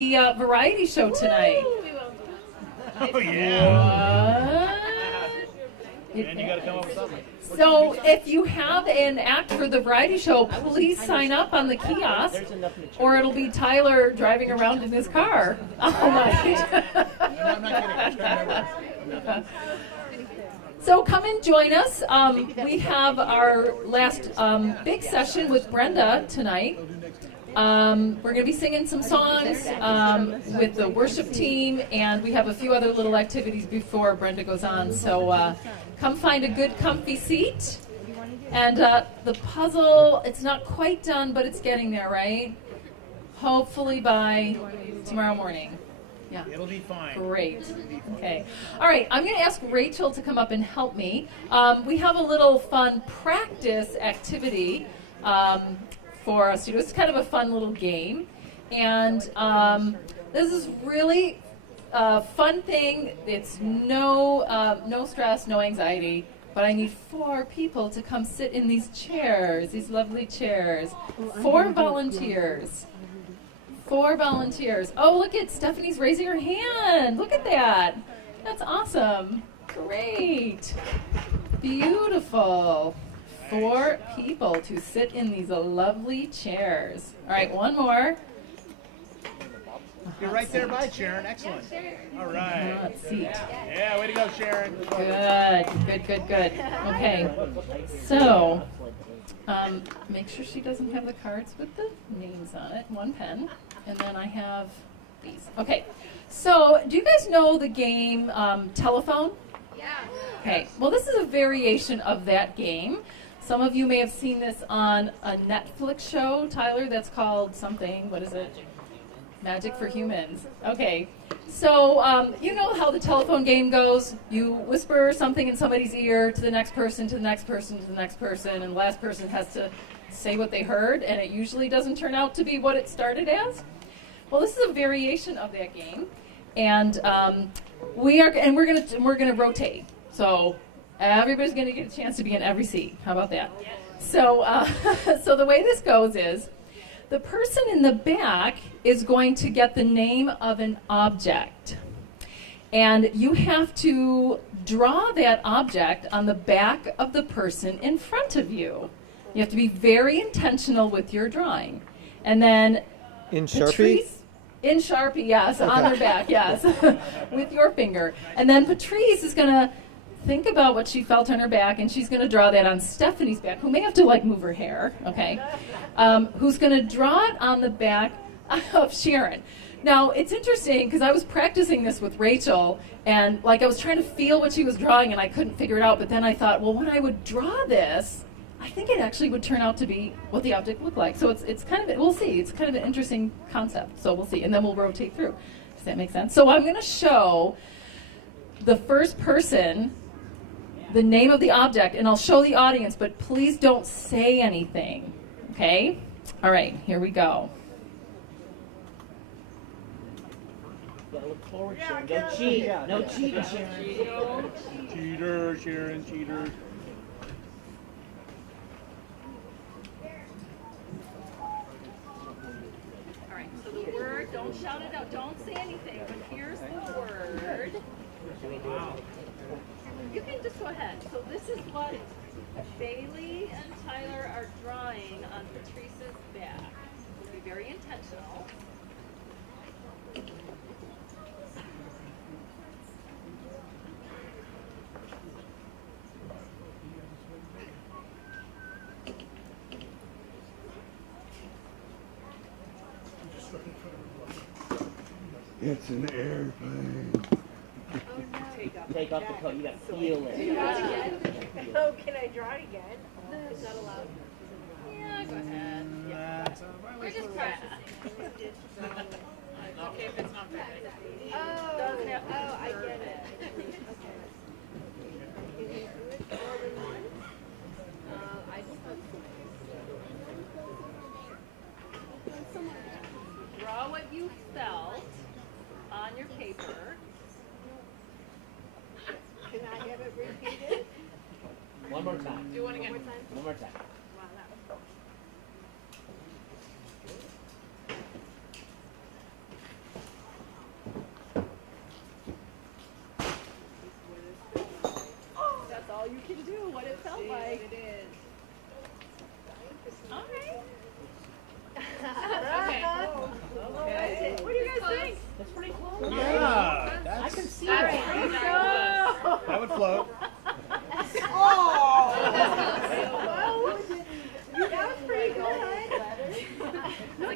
the variety show tonight. Oh, yeah. What? And you got to come up with something. So if you have an act for the variety show, please sign up on the kiosk, or it'll be Tyler driving around in his car all night. I'm not kidding. So come and join us. We have our last big session with Brenda tonight. We're going to be singing some songs with the worship team, and we have a few other little activities before Brenda goes on. So come find a good comfy seat. And the puzzle, it's not quite done, but it's getting there, right? Hopefully by tomorrow morning. Yeah. It'll be fine. Great. Okay. All right. I'm going to ask Rachel to come up and help me. We have a little fun practice activity for us to do. It's kind of a fun little game. And this is really a fun thing. It's no stress, no anxiety. But I need 4 people to come sit in these chairs, these lovely chairs. 4 volunteers. 4 volunteers. Oh, look at Stephanie's raising her hand. Look at that. That's awesome. Great. Beautiful. 4 people to sit in these lovely chairs. All right, one more. You're right there by Sharon. Excellent. All right. Hot seat. Yeah, way to go, Sharon. Good. Okay. So, make sure she doesn't have the cards with the names on it. 1 pen. And then I have these. Okay. So, do you guys know the game Telephone? Yeah. Okay. Well, this is a variation of that game. Some of you may have seen this on a Netflix show, Tyler, that's called something. What is it? Magic for Humans. Okay. So, you know how the telephone game goes? You whisper something in somebody's ear to the next person, to the next person, to the next person, and the last person has to say what they heard, and it usually doesn't turn out to be what it started as. Well, this is a variation of that game, and we're gonna rotate. So everybody's gonna get a chance to be in every seat. How about that? So, so the way this goes is, the person in the back is going to get the name of an object. And you have to draw that object on the back of the person in front of you. You have to be very intentional with your drawing. And then In Sharpie? Patrice, in Sharpie, yes, on their back, yes, with your finger. And then Patrice is going to think about what she felt on her back, and she's going to draw that on Stephanie's back, who may have to move her hair, okay? Who's going to draw it on the back of Sharon. Now, it's interesting because I was practicing this with Rachel, and I was trying to feel what she was drawing, and I couldn't figure it out. But then I thought, well, when I would draw this, I think it actually would turn out to be what the object looked like. So it's kind of, we'll see. It's kind of an interesting concept. So we'll see, and then we'll rotate through. Does that make sense? So I'm going to show the first person the name of the object, and I'll show the audience, but please don't say anything, okay? All right, here we go. Gotta look forward, Sharon. Don't cheat. No cheating, Sharon. Cheater, Sharon, cheater. All right, so the word, don't shout it out, don't say anything, but here's the word. You can just go ahead. So this is what Bailey and Tyler are drawing on Patrice's back. Be very intentional. It's an airplane. Take off the coat. You gotta feel it. Oh, can I draw it again? Is that allowed? Yeah, go ahead. We're just practicing. Okay, if it's not perfect. Oh, I get it. Draw what you felt on your paper. Can I have it repeated? One more time. Do one again. One more time. Wow, that was float. Oh! That was pretty good.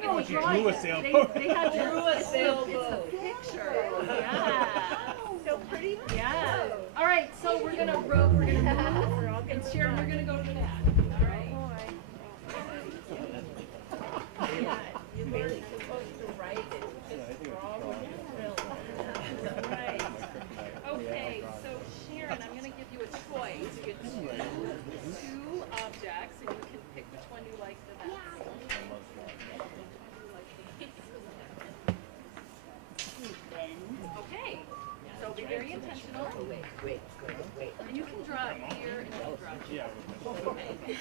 How much you drew a sailboat. They had drew a sailboat. Picture. Yeah. So pretty. Yeah. All right, so we're gonna rope. We're gonna move. And Sharon, we're gonna go to the mat. All right. You're really supposed to write it. Right. Okay, so Sharon, I'm gonna give you a choice. You get two objects, and you can pick which one you like the best. Okay, so be very intentional. Wait. And you can draw it here and you can draw it here. Okay.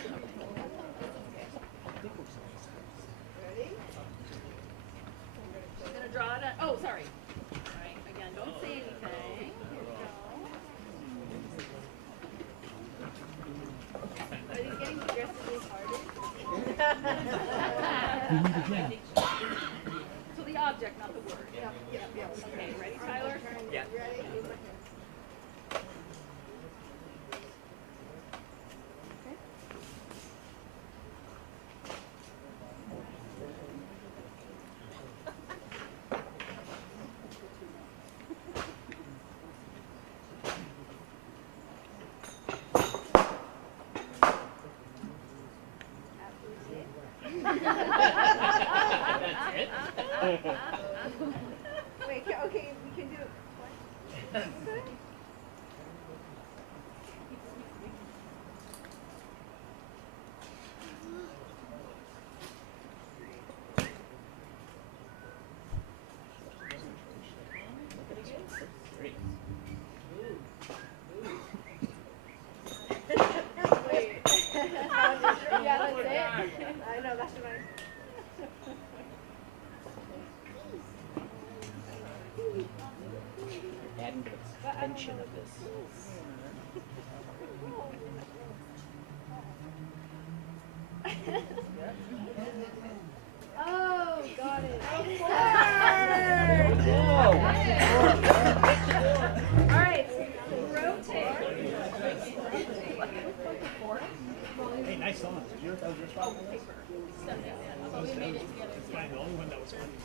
I'm gonna draw it. Oh, sorry. All right. Again, don't say anything. Here we go. Are these getting progressively harder? So the object, not the word. Yep. Okay, ready, Tyler? Yeah. Ready? Wait, okay, we can do it twice. Okay. Great. Wait. Yeah, that's it. I know, that's what Adding to the tension of this. Oh, got it. All right, rotate. Hey, nice song. Did you? That was your spot? The only one that was funny.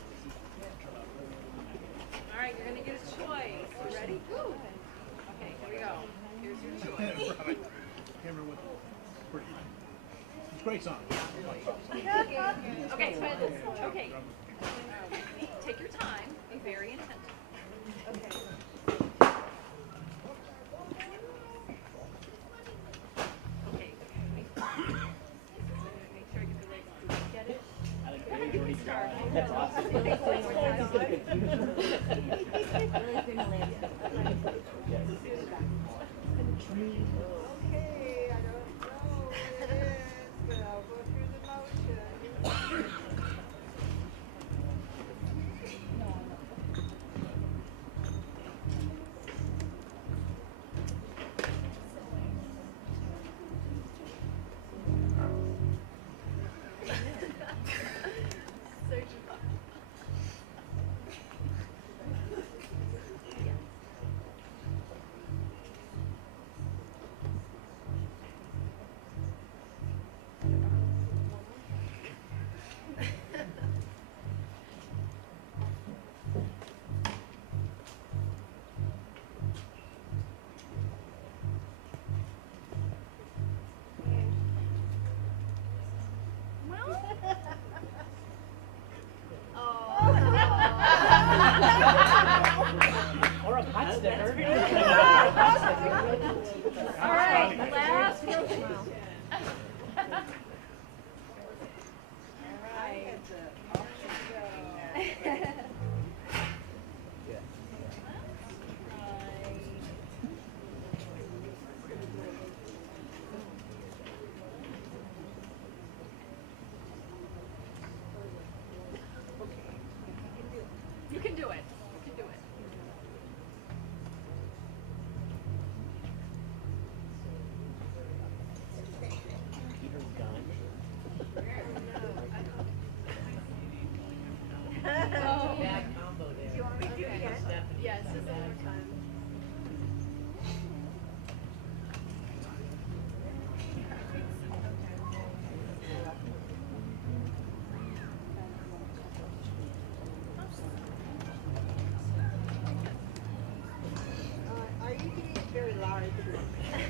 All right, you're gonna get a choice. You ready? Okay, here we go. Here's your choice. Can't remember what. It's a great song. Okay, try this. Okay. Take your time. Be very intentional. Okay. Okay. Make sure I get the right. Get it? We're gonna start. That's awesome. Okay, I don't know what it is, but I'll go through the motion.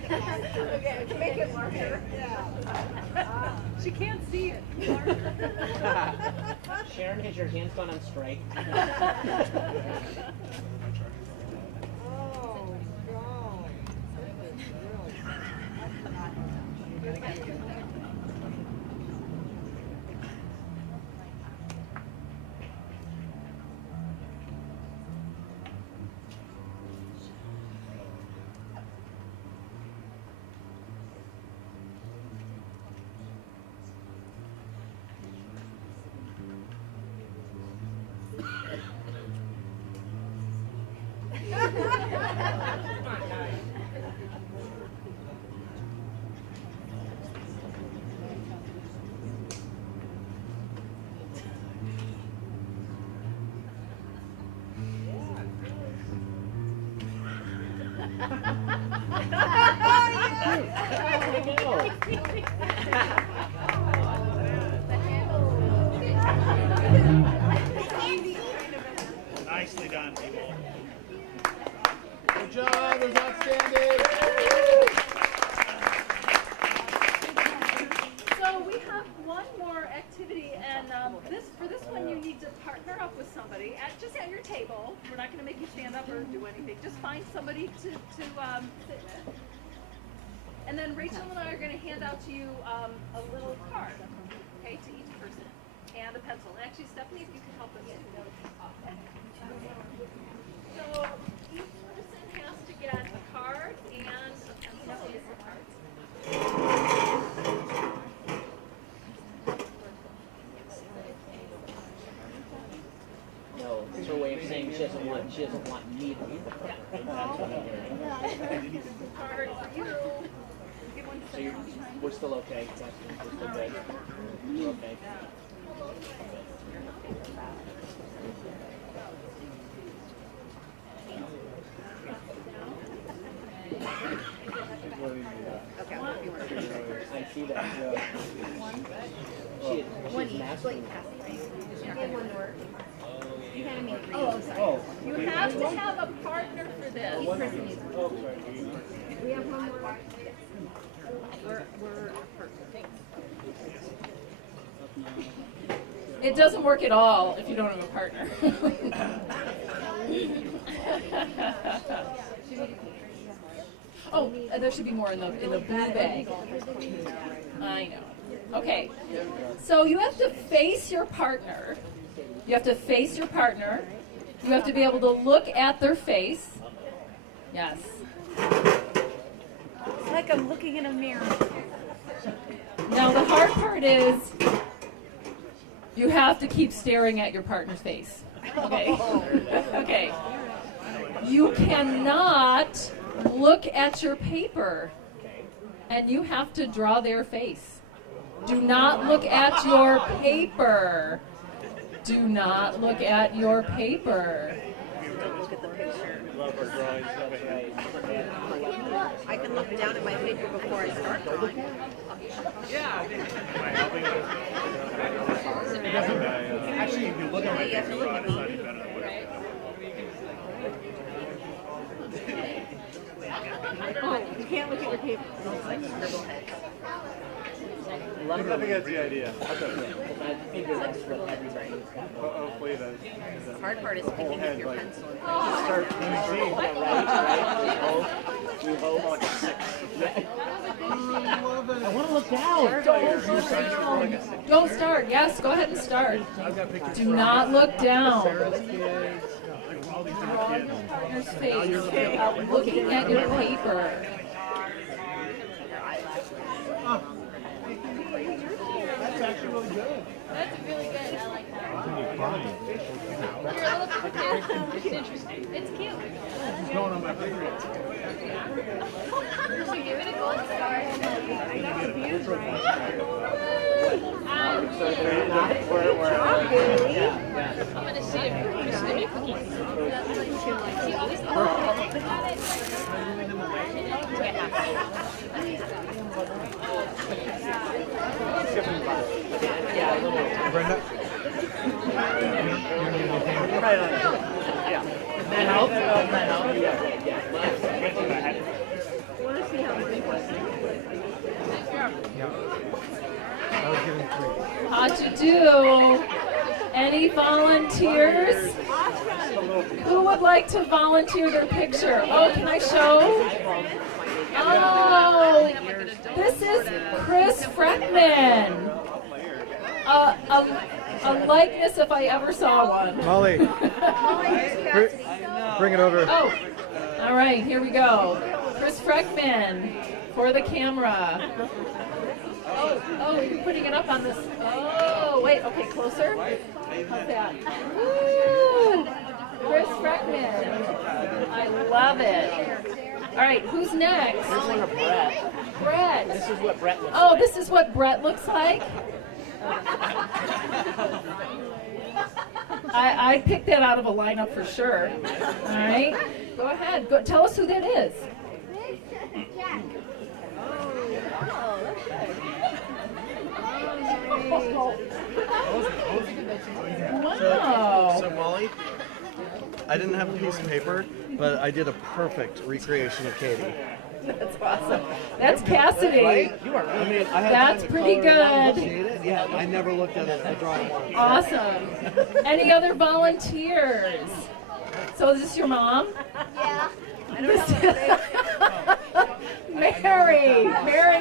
Okay, to make it larger. She can't see it. Sharon, has your hands gone on strike? Oh, God. Nicely done, people. Good job, that was outstanding. So we have one more activity, and for this one you need to partner up with somebody just at your table. We're not going to make you stand up or do anything. Just find somebody to sit with. And then Rachel and I are going to hand out to you a little card, okay, to each person, and a pencil. And actually, Stephanie, if you can help us. So each person has to get a card and a pencil for cards. No, it's her way of saying she doesn't want me to be the partner. Card for you. Give one to So we're still okay. We're still good. We're okay. I see that. She's masculine. Oh, you have to have a partner for this. We have one more. It doesn't work at all if you don't have a partner. Oh, there should be more in the blue bag. I know. Okay. So you have to face your partner. You have to face your partner. You have to be able to look at their face. Yes. It's like I'm looking in a mirror. Now the hard part is you have to keep staring at your partner's face. Okay. Okay. You cannot look at your paper and you have to draw their face. Do not look at your paper. Do not look at your paper. Look at the picture. I can look down at my paper before I start drawing. Actually, if you look at my You have to look at me. Oh, you can't look at your paper. It's like scribble head. I think that's the idea. I figure that's what everybody's got. Hopefully that. The hard part is picking up your pencil. Start finishing. We hope. I want to look down. Don't start. Yes, go ahead and start. Do not look down. All these different kids. Partner's face without looking at your paper. That's actually really good. That's really good. I like that. You're a little bit it's interesting. It's cute. It's going on my finger. Should we give it a gold star? I'm gonna see if you're gonna see a cookie. See all this Brenda? Right on. Yeah. That helps? That helps? Yeah. How'd you do? Any volunteers? Who would like to volunteer their picture? Oh, can I show? Oh, this is Chris Freckman. A likeness if I ever saw one. Molly, bring it over. Oh, all right, here we go. Chris Freckman for the camera. Oh, you're putting it up on this. Oh, wait, okay, closer. How's that? Woo! Chris Freckman. I love it. All right, who's next? Here's one of Brett. Brett. This is what Brett looks Oh, like. this is what Brett looks like? I picked that out of a lineup for sure. All right, go ahead. Go, tell us who that is. Jack. Wow. So Molly, I didn't have a piece of paper, but I did a perfect recreation of Katie. That's awesome. That's Cassidy. Right? You are. I mean, I had That's time to pretty color it out and good. shade it. Yeah, I never looked at a drawing once. Awesome. Any other volunteers? So is this your mom? Yeah. Mary,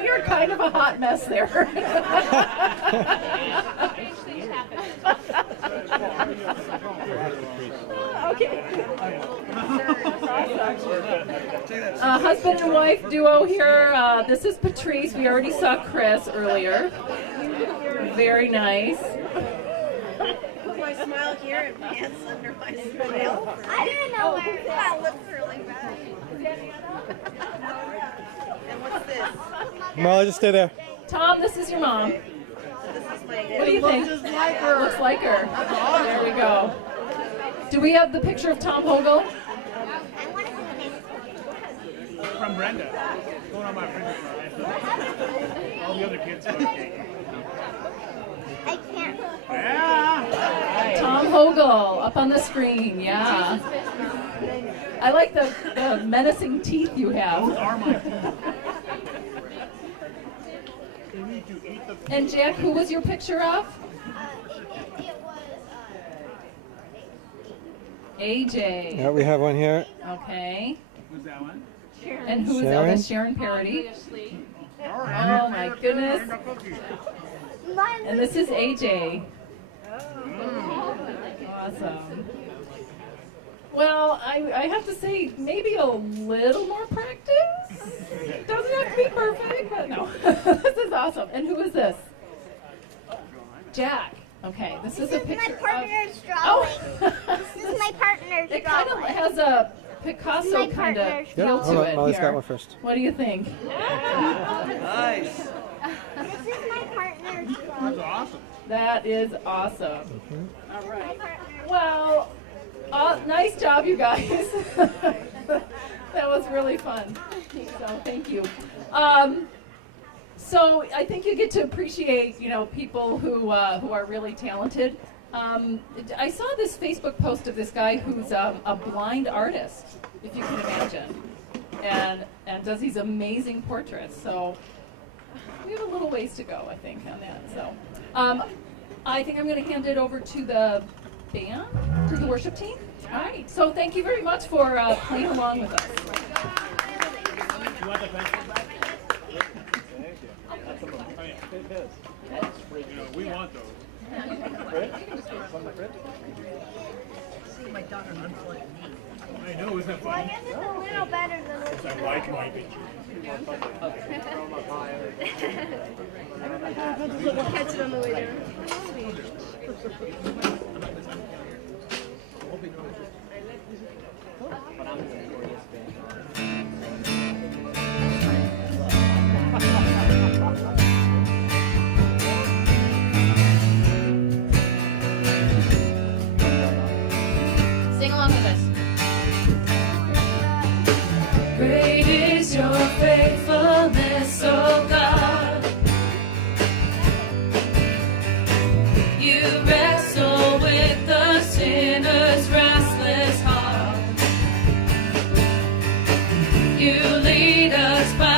you're kind of a hot mess there. Okay. Husband and wife duo here. This is Patrice. We already saw Chris earlier. Very nice. Put my smile here and pants under my smile. I didn't know where that looks really bad. And what's this? Molly, just stay there. Tom, this is your mom. This is my. What do you think? Looks like her. There we go. Do we have the picture of Tom Hogel? I want to see From Brenda. Going on my friend's side. All the other kids go to cake. I can't. Yeah. Tom Hogel up on the screen. Yeah. I like the menacing teeth you have. Are mine. They need to eat the. And Jack, who was your picture of? It was. AJ. Yeah, we have one here. Okay. Who's that one? And who is that? Sharon? That's Sharon Parody. Oh my goodness. And this is AJ. Awesome. Well, I have to say, maybe a little more practice. Doesn't have to be perfect, but no. This is awesome. And who is this? Jack. Okay, this is a picture my partner's of. drawing. Oh. This is my partner's It kind of has a Picasso My kind of partner's feel Hold to on, it Molly's here. got one first. What do you think? Nice. This is my partner's That's drawing. awesome. That is awesome. All My right. partner's Well, nice job, you guys. That was really fun. So thank you. So I think you get to appreciate, people who are really talented. I saw this Facebook post of this guy who's a blind artist, if you can imagine, and does these amazing portraits. So we have a little ways to go, I think, on that. So I think I'm going to hand it over to the band, to the worship team. All right. So thank you very much for playing along with us. You want the pencil back? We want those. See, my daughter unplugged me. I know, isn't that Well, I funny? guess it's a little better than this. I like my picture. We'll catch it on the way down. Sing along with us. Great is your faithfulness, O God. You wrestle with the sinner's restless heart. You lead us by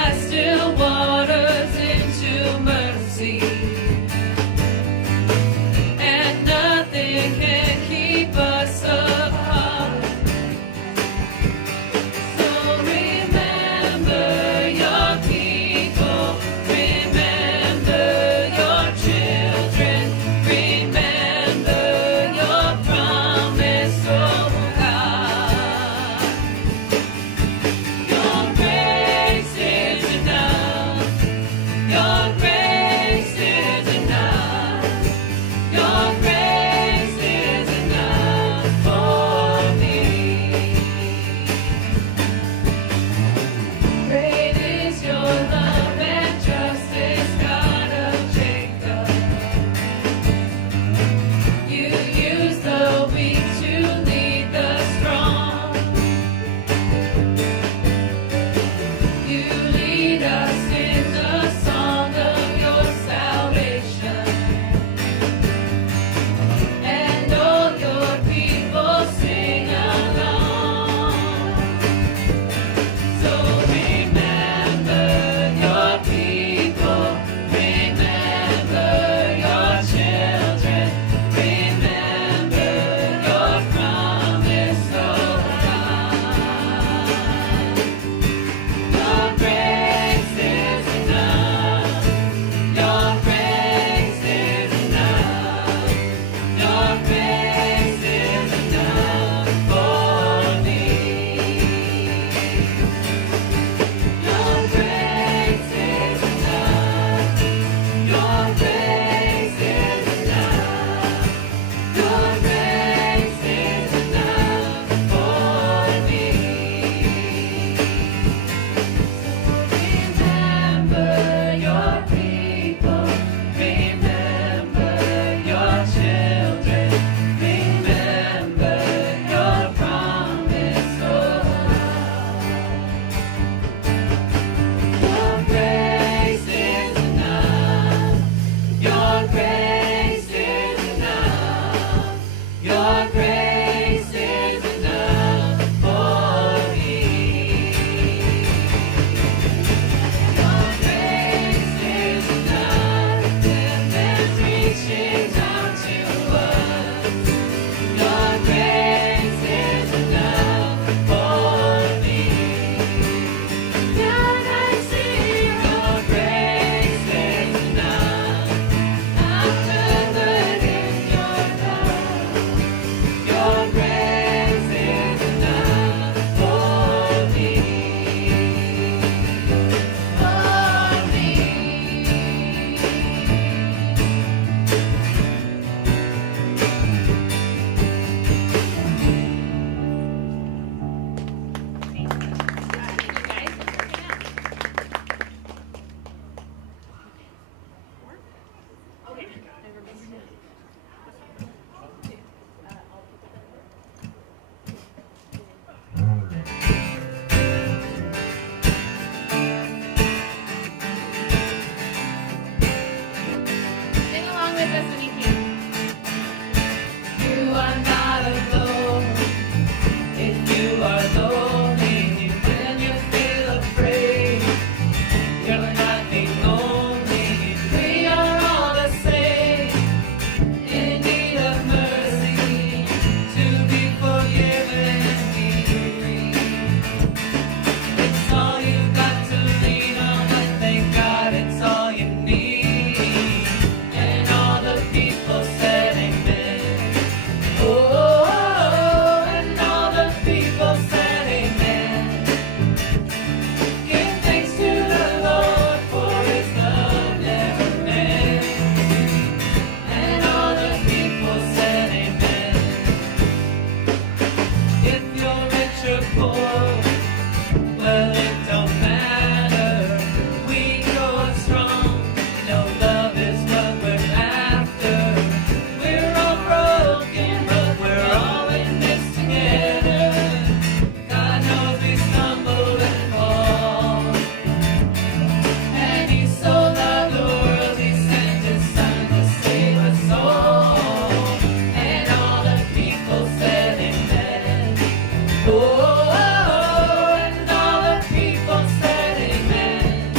Oh, and all the people said amen.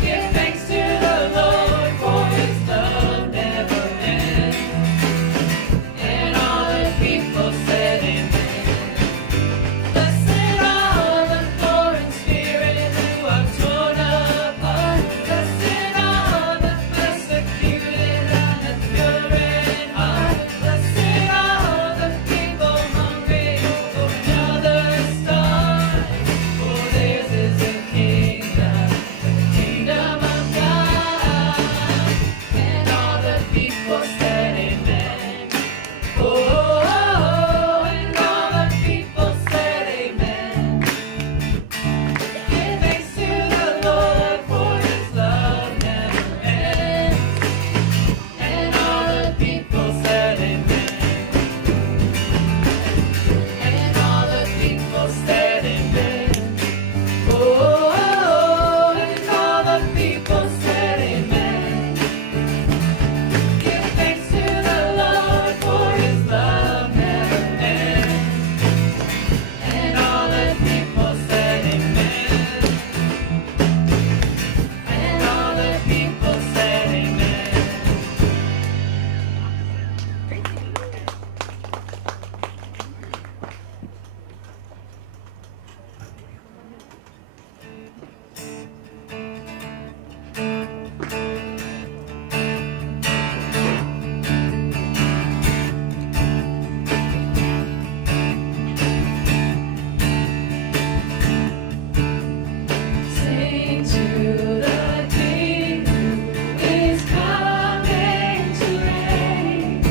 Give thanks to the Lord, for his love never ends. And all the people said amen. Blessed are the poor in spirit who are torn apart. Blessed are the persecuted and the pure in heart. Blessed are the people hungry for another star. For theirs is the kingdom of God. And all the people said amen. Oh, and all the people said amen. Give thanks to the Lord, for his love never ends. And all the people said amen. And all the people said amen. Oh, and all the people said amen. Give thanks to the Lord, for his love never ends. And all the people said amen. And all the people said amen. Sing to the King who is coming to reign.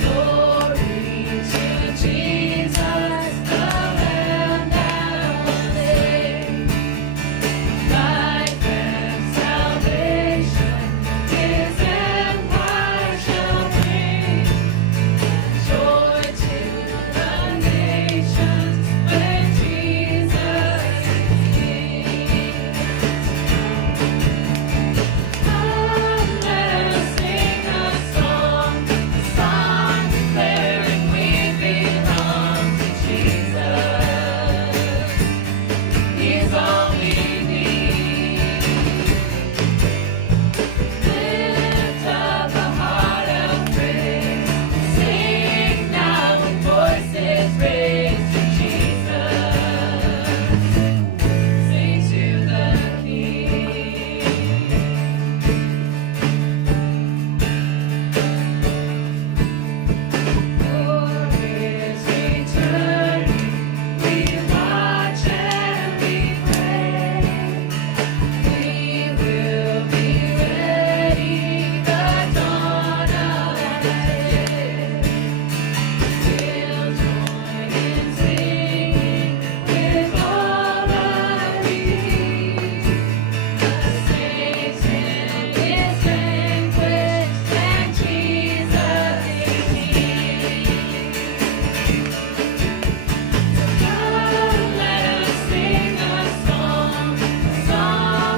Glory to Jesus, the Lamb that was slain. Life and salvation His empire shall bring. Joy to the nations when Jesus is King. Come, let us sing a song declaring we belong to Jesus. He's all we need. Lift up a heart of praise. Sing now with voices raised to Jesus. Sing to the King. For his returning, we watch and we pray. We will be ready, the dawn of day. We'll join in singing with all that we need. Satan is vanquished and Jesus is King. Come, let us sing a song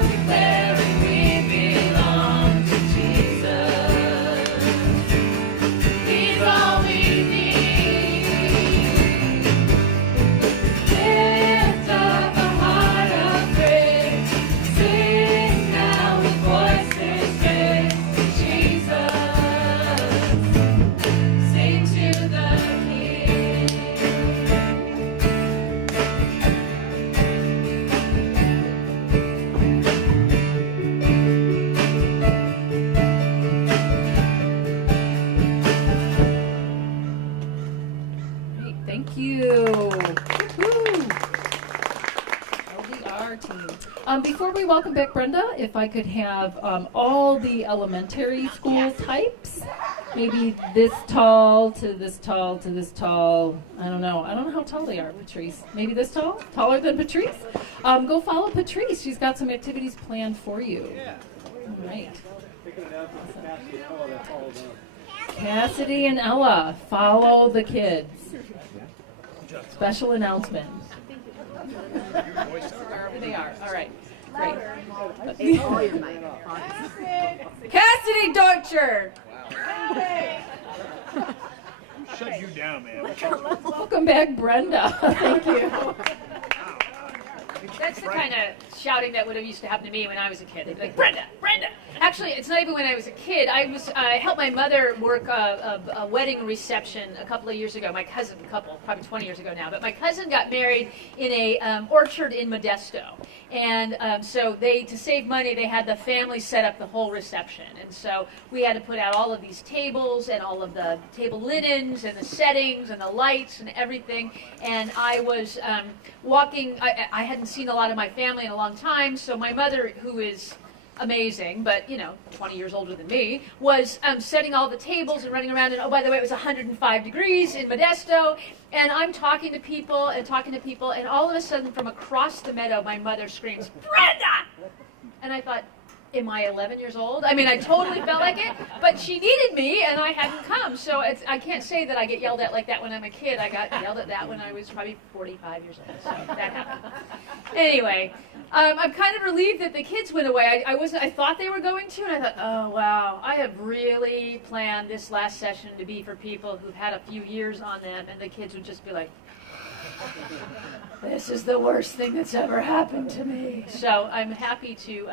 declaring we belong to Jesus. He's all we need. Lift up a heart of praise. Sing now with voices raised to Jesus. Sing to the King. Great, thank you. Woo-hoo. LDR team. Before we welcome back Brenda, if I could have all the elementary school types, maybe this tall to this tall to this tall. I don't know how tall they are, Patrice. Maybe this tall? Taller than Patrice? Go follow Patrice. She's got some activities planned for you. All right. Cassidy and Ella, follow the kids. Special announcement. Wherever they are. All right. Great. Cassidy Deutscher. shut you down, man. Welcome back, Brenda. Thank you. That's the kind of shouting that would have used to happen to me when I was a kid. They'd be like, Brenda, Brenda. Actually, it's not even when I was a kid. I helped my mother work a wedding reception a couple of years ago. My cousin, probably 20 years ago now. But my cousin got married in a orchard in Modesto. And so to save money, they had the family set up the whole reception. And so we had to put out all of these tables and all of the table linens and the settings and the lights and everything. And I was walking. I hadn't seen a lot of my family in a long time, so my mother, who is amazing, but 20 years older than me, was setting all the tables and running around. And oh, by the way, it was 105 degrees in Modesto, and I'm talking to people, and all of a sudden, from across the meadow, my mother screams, "Brenda!" And I thought, am I 11 years old? I mean, I totally felt like it, but she needed me, and I hadn't come. So I can't say that I get yelled at like that when I'm a kid. I got yelled at that when I was probably 45 years old. So that happened. Anyway, I'm kind of relieved that the kids went away. I thought they were going to, and I thought, oh, wow, I have really planned this last session to be for people who've had a few years on them, and the kids would just be like, this is the worst thing that's ever happened to me. So I'm happy to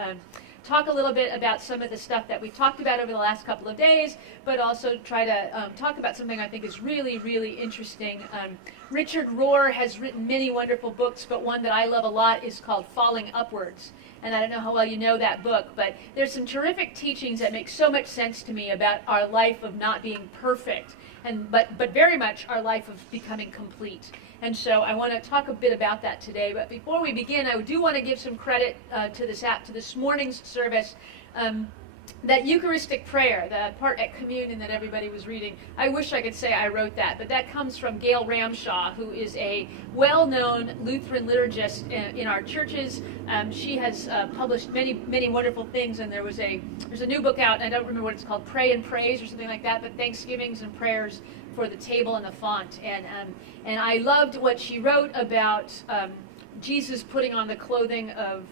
talk a little bit about some of the stuff that we've talked about over the last couple of days, but also try to talk about something I think is really, really interesting. Richard Rohr has written many wonderful books, but one that I love a lot is called Falling Upwards. And I don't know how well you know that book, but there's some terrific teachings that make so much sense to me about our life of not being perfect, but very much our life of becoming complete. And so I want to talk a bit about that today. But before we begin, I do want to give some credit to this morning's service. That Eucharistic prayer, the part at communion that everybody was reading, I wish I could say I wrote that, but that comes from Gail Ramshaw, who is a well-known Lutheran liturgist in our churches. She has published many, many wonderful things, and there's a new book out, and I don't remember what it's called, Pray and Praise or something like that, but Thanksgivings and Prayers for the Table and the Font. And I loved what she wrote about Jesus putting on the clothing of,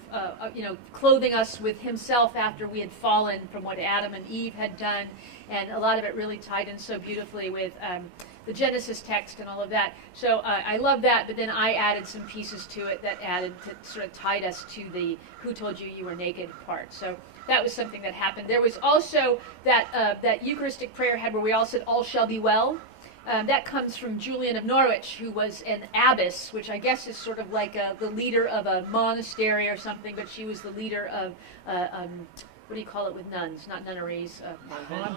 clothing us with himself after we had fallen from what Adam and Eve had done. And a lot of it really tied in so beautifully with the Genesis text and all of that. So I love that, but then I added some pieces to it that sort of tied us to the "Who told you were naked" part. So that was something that happened. There was also that Eucharistic prayer where we all said, "All shall be well." That comes from Julian of Norwich, who was an abbess, which I guess is sort of like the leader of a monastery or something, but she was the leader of, what do you call it with nuns? Not nunneries,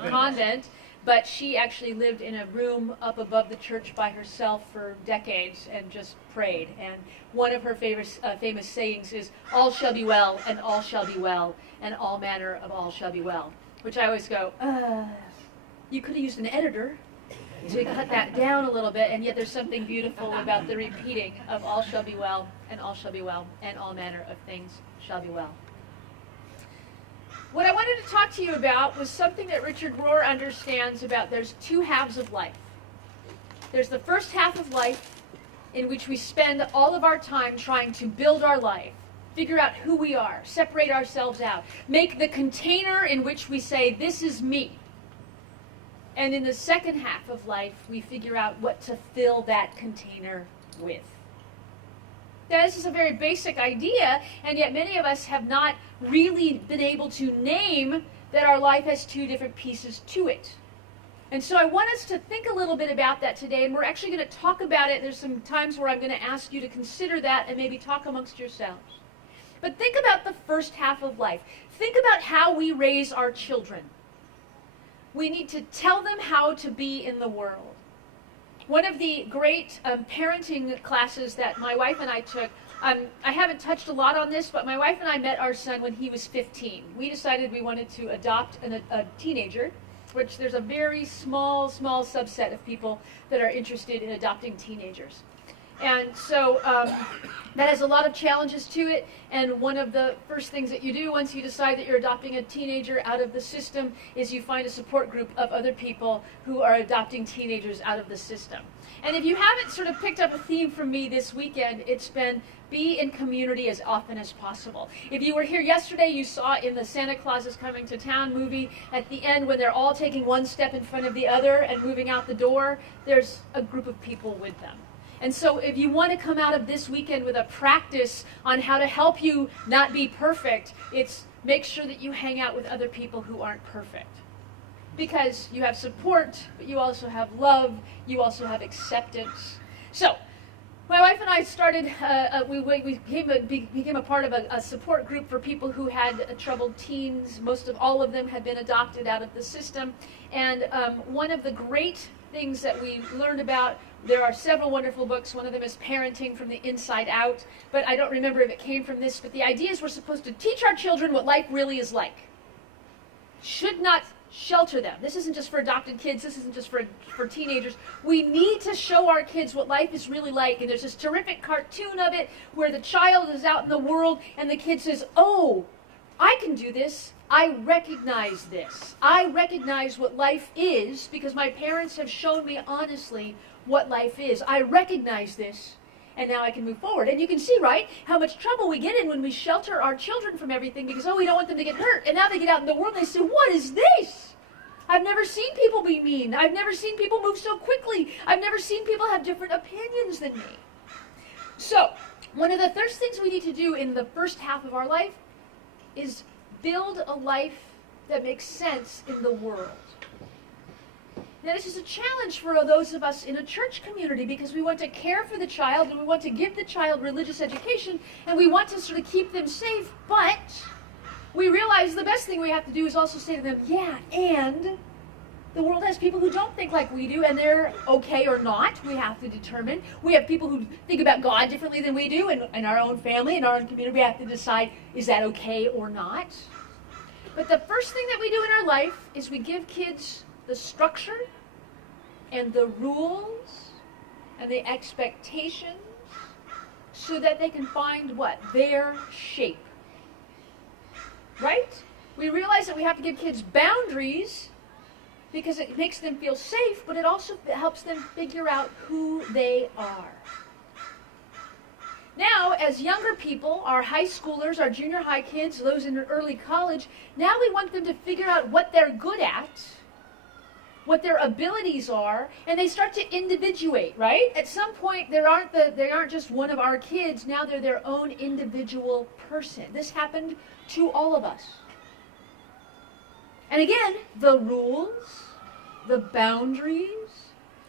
convent. But she actually lived in a room up above the church by herself for decades and just prayed. And one of her famous sayings is, "All shall be well, and all shall be well, and all manner of all shall be well." Which I always go, you could have used an editor. So we cut that down a little bit, and yet there's something beautiful about the repeating of "all shall be well, and all shall be well, and all manner of things shall be well." What I wanted to talk to you about was something that Richard Rohr understands about there's two halves of life. There's the first half of life in which we spend all of our time trying to build our life, figure out who we are, separate ourselves out, make the container in which we say, "This is me." And in the second half of life, we figure out what to fill that container with. Now, this is a very basic idea, and yet many of us have not really been able to name that our life has two different pieces to it. And so I want us to think a little bit about that today, and we're actually going to talk about it. There's some times where I'm going to ask you to consider that and maybe talk amongst yourselves. But think about the first half of life. Think about how we raise our children. We need to tell them how to be in the world. One of the great parenting classes that my wife and I took, I haven't touched a lot on this, but my wife and I met our son when he was 15. We decided we wanted to adopt a teenager, which there's a very small subset of people that are interested in adopting teenagers. And so that has a lot of challenges to it, and one of the first things that you do once you decide that you're adopting a teenager out of the system is you find a support group of other people who are adopting teenagers out of the system. And if you haven't sort of picked up a theme from me this weekend, it's been be in community as often as possible. If you were here yesterday, you saw in the Santa Claus is Coming to Town movie, at the end when they're all taking one step in front of the other and moving out the door, there's a group of people with them. And so if you want to come out of this weekend with a practice on how to help you not be perfect, it's make sure that you hang out with other people who aren't perfect. Because you have support, but you also have love, you also have acceptance. So, my wife and I started, we became a part of a support group for people who had troubled teens. Most of all of them had been adopted out of the system. And one of the great things that we learned about, there are several wonderful books. One of them is Parenting from the Inside Out. But I don't remember if it came from this. But the idea is we're supposed to teach our children what life really is like. Should not shelter them. This isn't just for adopted kids. This isn't just for teenagers. We need to show our kids what life is really like. And there's this terrific cartoon of it where the child is out in the world and the kid says, oh, I can do this. I recognize this. I recognize what life is because my parents have shown me honestly what life is. I recognize this. And now I can move forward. And you can see, right, how much trouble we get in when we shelter our children from everything because, oh, we don't want them to get hurt. And now they get out in the world and they say, what is this? I've never seen people be mean. I've never seen people move so quickly. I've never seen people have different opinions than me. So, one of the first things we need to do in the first half of our life is build a life that makes sense in the world. Now, this is a challenge for those of us in a church community because we want to care for the child and we want to give the child religious education and we want to sort of keep them safe, but we realize the best thing we have to do is also say to them, yeah, and the world has people who don't think like we do and they're okay or not. We have to determine. We have people who think about God differently than we do and in our own family, in our own community, we have to decide, is that okay or not? But the first thing that we do in our life is we give kids the structure and the rules and the expectations so that they can find what? Their shape. Right? We realize that we have to give kids boundaries because it makes them feel safe, but it also helps them figure out who they are. Now, as younger people, our high schoolers, our junior high kids, those in early college, now we want them to figure out what they're good at, what their abilities are, and they start to individuate, right? At some point, they aren't just one of our kids, now they're their own individual person. This happened to all of us. And again, the rules, the boundaries,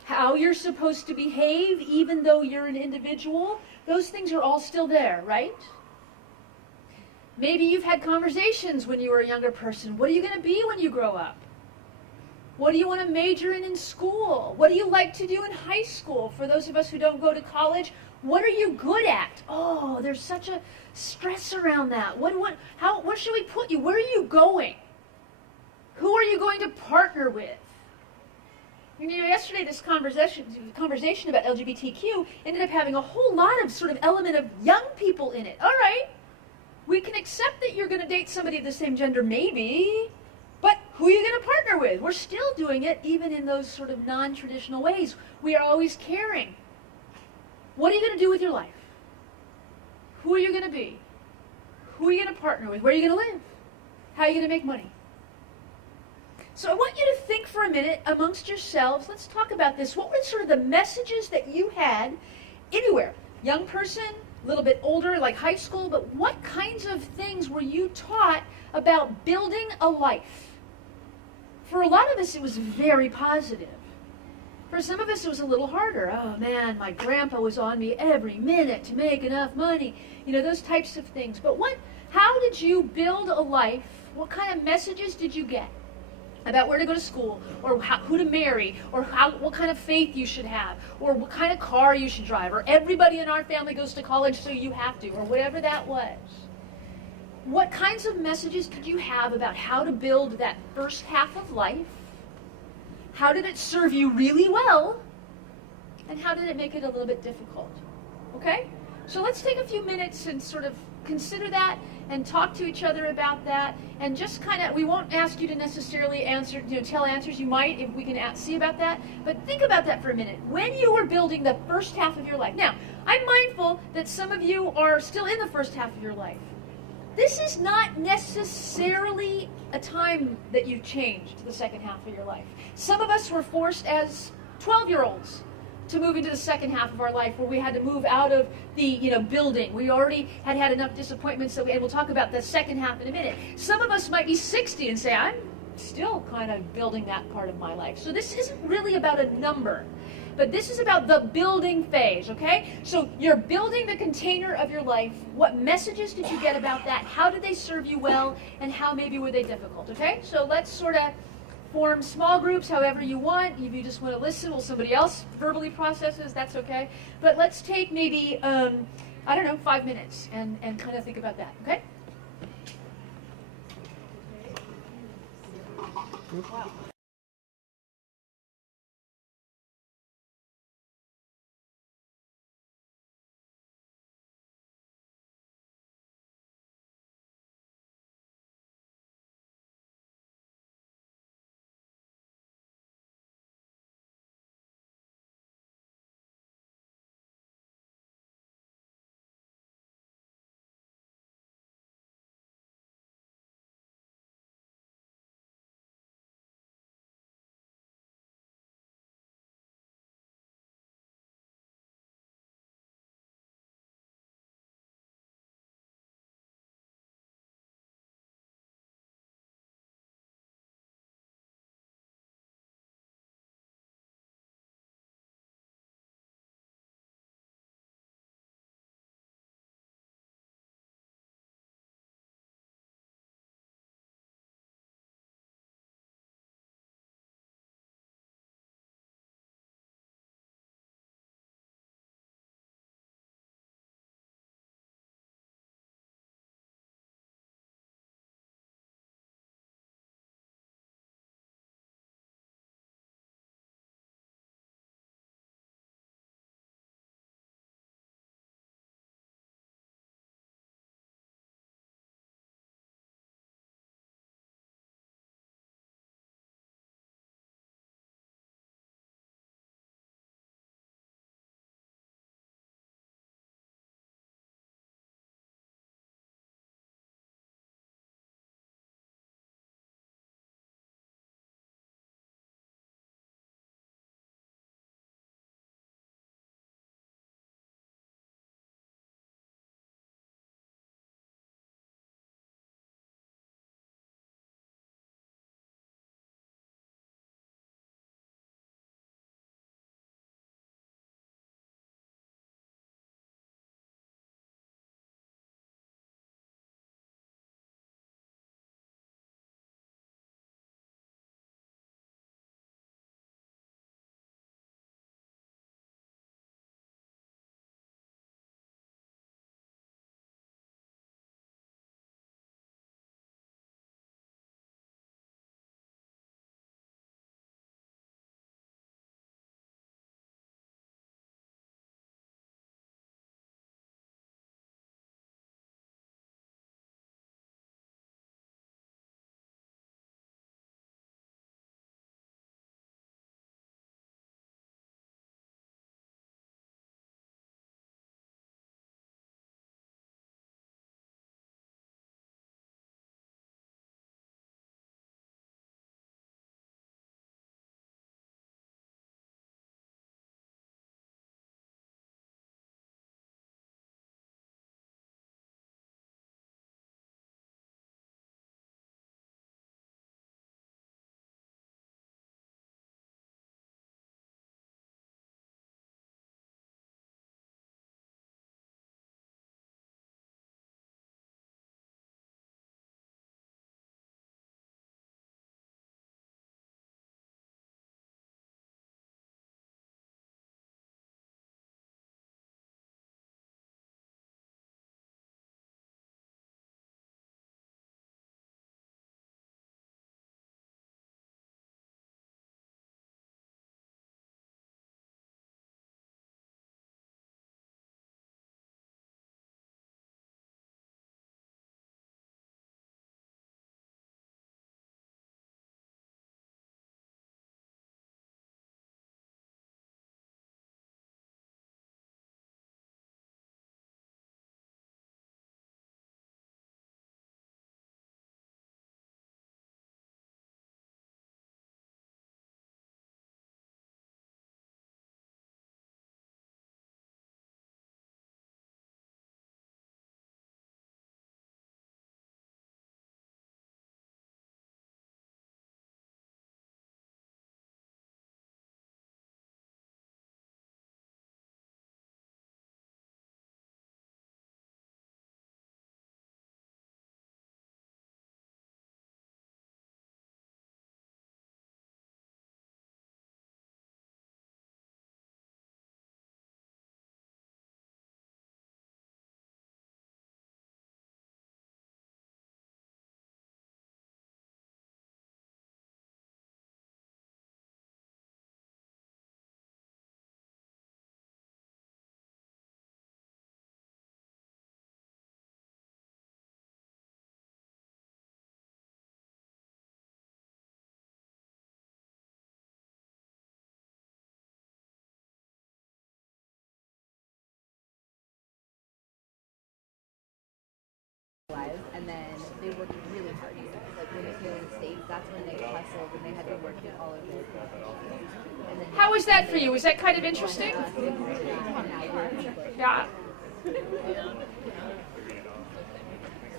how you're supposed to behave even though you're an individual, those things are all still there, right? Maybe you've had conversations when you were a younger person. What are you going to be when you grow up? What do you want to major in school? What do you like to do in high school? For those of us who don't go to college, what are you good at? Oh, there's such a stress around that. Where should we put you? Where are you going? Who are you going to partner with? You know, yesterday this conversation about LGBTQ ended up having a whole lot of sort of element of young people in it. All right, we can accept that you're going to date somebody of the same gender, maybe, but who are you going to partner with? We're still doing it even in those sort of non-traditional ways. We are always caring. What are you going to do with your life? Who are you going to be? Who are you going to partner with? Where are you going to live? How are you going to make money? So I want you to think for a minute amongst yourselves. Let's talk about this. What were sort of the messages that you had anywhere? Young person, a little bit older, like high school, but what kinds of things were you taught about building a life? For a lot of us, it was very positive. For some of us, it was a little harder. Oh man, my grandpa was on me every minute to make enough money. You know, those types of things. But how did you build a life? What kind of messages did you get? About where to go to school, or who to marry, or what kind of faith you should have, or what kind of car you should drive, or everybody in our family goes to college so you have to, or whatever that was. What kinds of messages did you have about how to build that first half of life? How did it serve you really well? And how did it make it a little bit difficult? Okay? So let's take a few minutes and sort of consider that and talk to each other about that, and just kind of, we won't ask you to necessarily answer, tell answers. You might, if we can see about that, but think about that for a minute. When you were building the first half of your life, now, I'm mindful that some of you are still in the first half of your life. This is not necessarily a time that you've changed to the second half of your life. Some of us were forced as 12-year-olds to move into the second half of our life, where we had to move out of the building. We already had enough disappointments, and we'll talk about the second half in a minute. Some of us might be 60 and say, I'm still kind of building that part of my life. So this isn't really about a number, but this is about the building phase, okay? So you're building the container of your life. What messages did you get about that? How did they serve you well? And how maybe were they difficult, okay? So let's sort of form small groups however you want. If you just want to listen while somebody else verbally processes, that's okay. But let's take maybe, 5 minutes and kind of think about that, okay? Wow. that's when they hustled and they had to work in all of their professions. And then How was that for you? Was that kind of interesting? Yeah.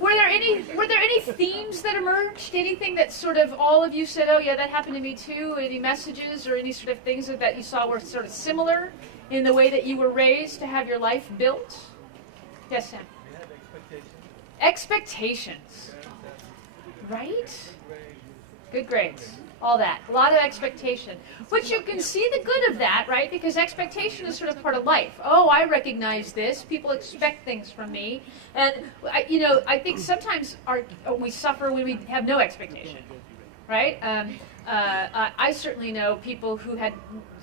Were there any themes that emerged? Anything that sort of all of you said, oh yeah, that happened to me too? Any messages or any sort of things that you saw were sort of similar in the way that you were raised to have your life built? Yes, Sam. We had expectations. Expectations. Right? Good grades. All that. A lot of expectation. Which you can see the good of that, right? Because expectation is sort of part of life. Oh, I recognize this. People expect things from me. And, I think sometimes we suffer when we have no expectation, right? I certainly know people who had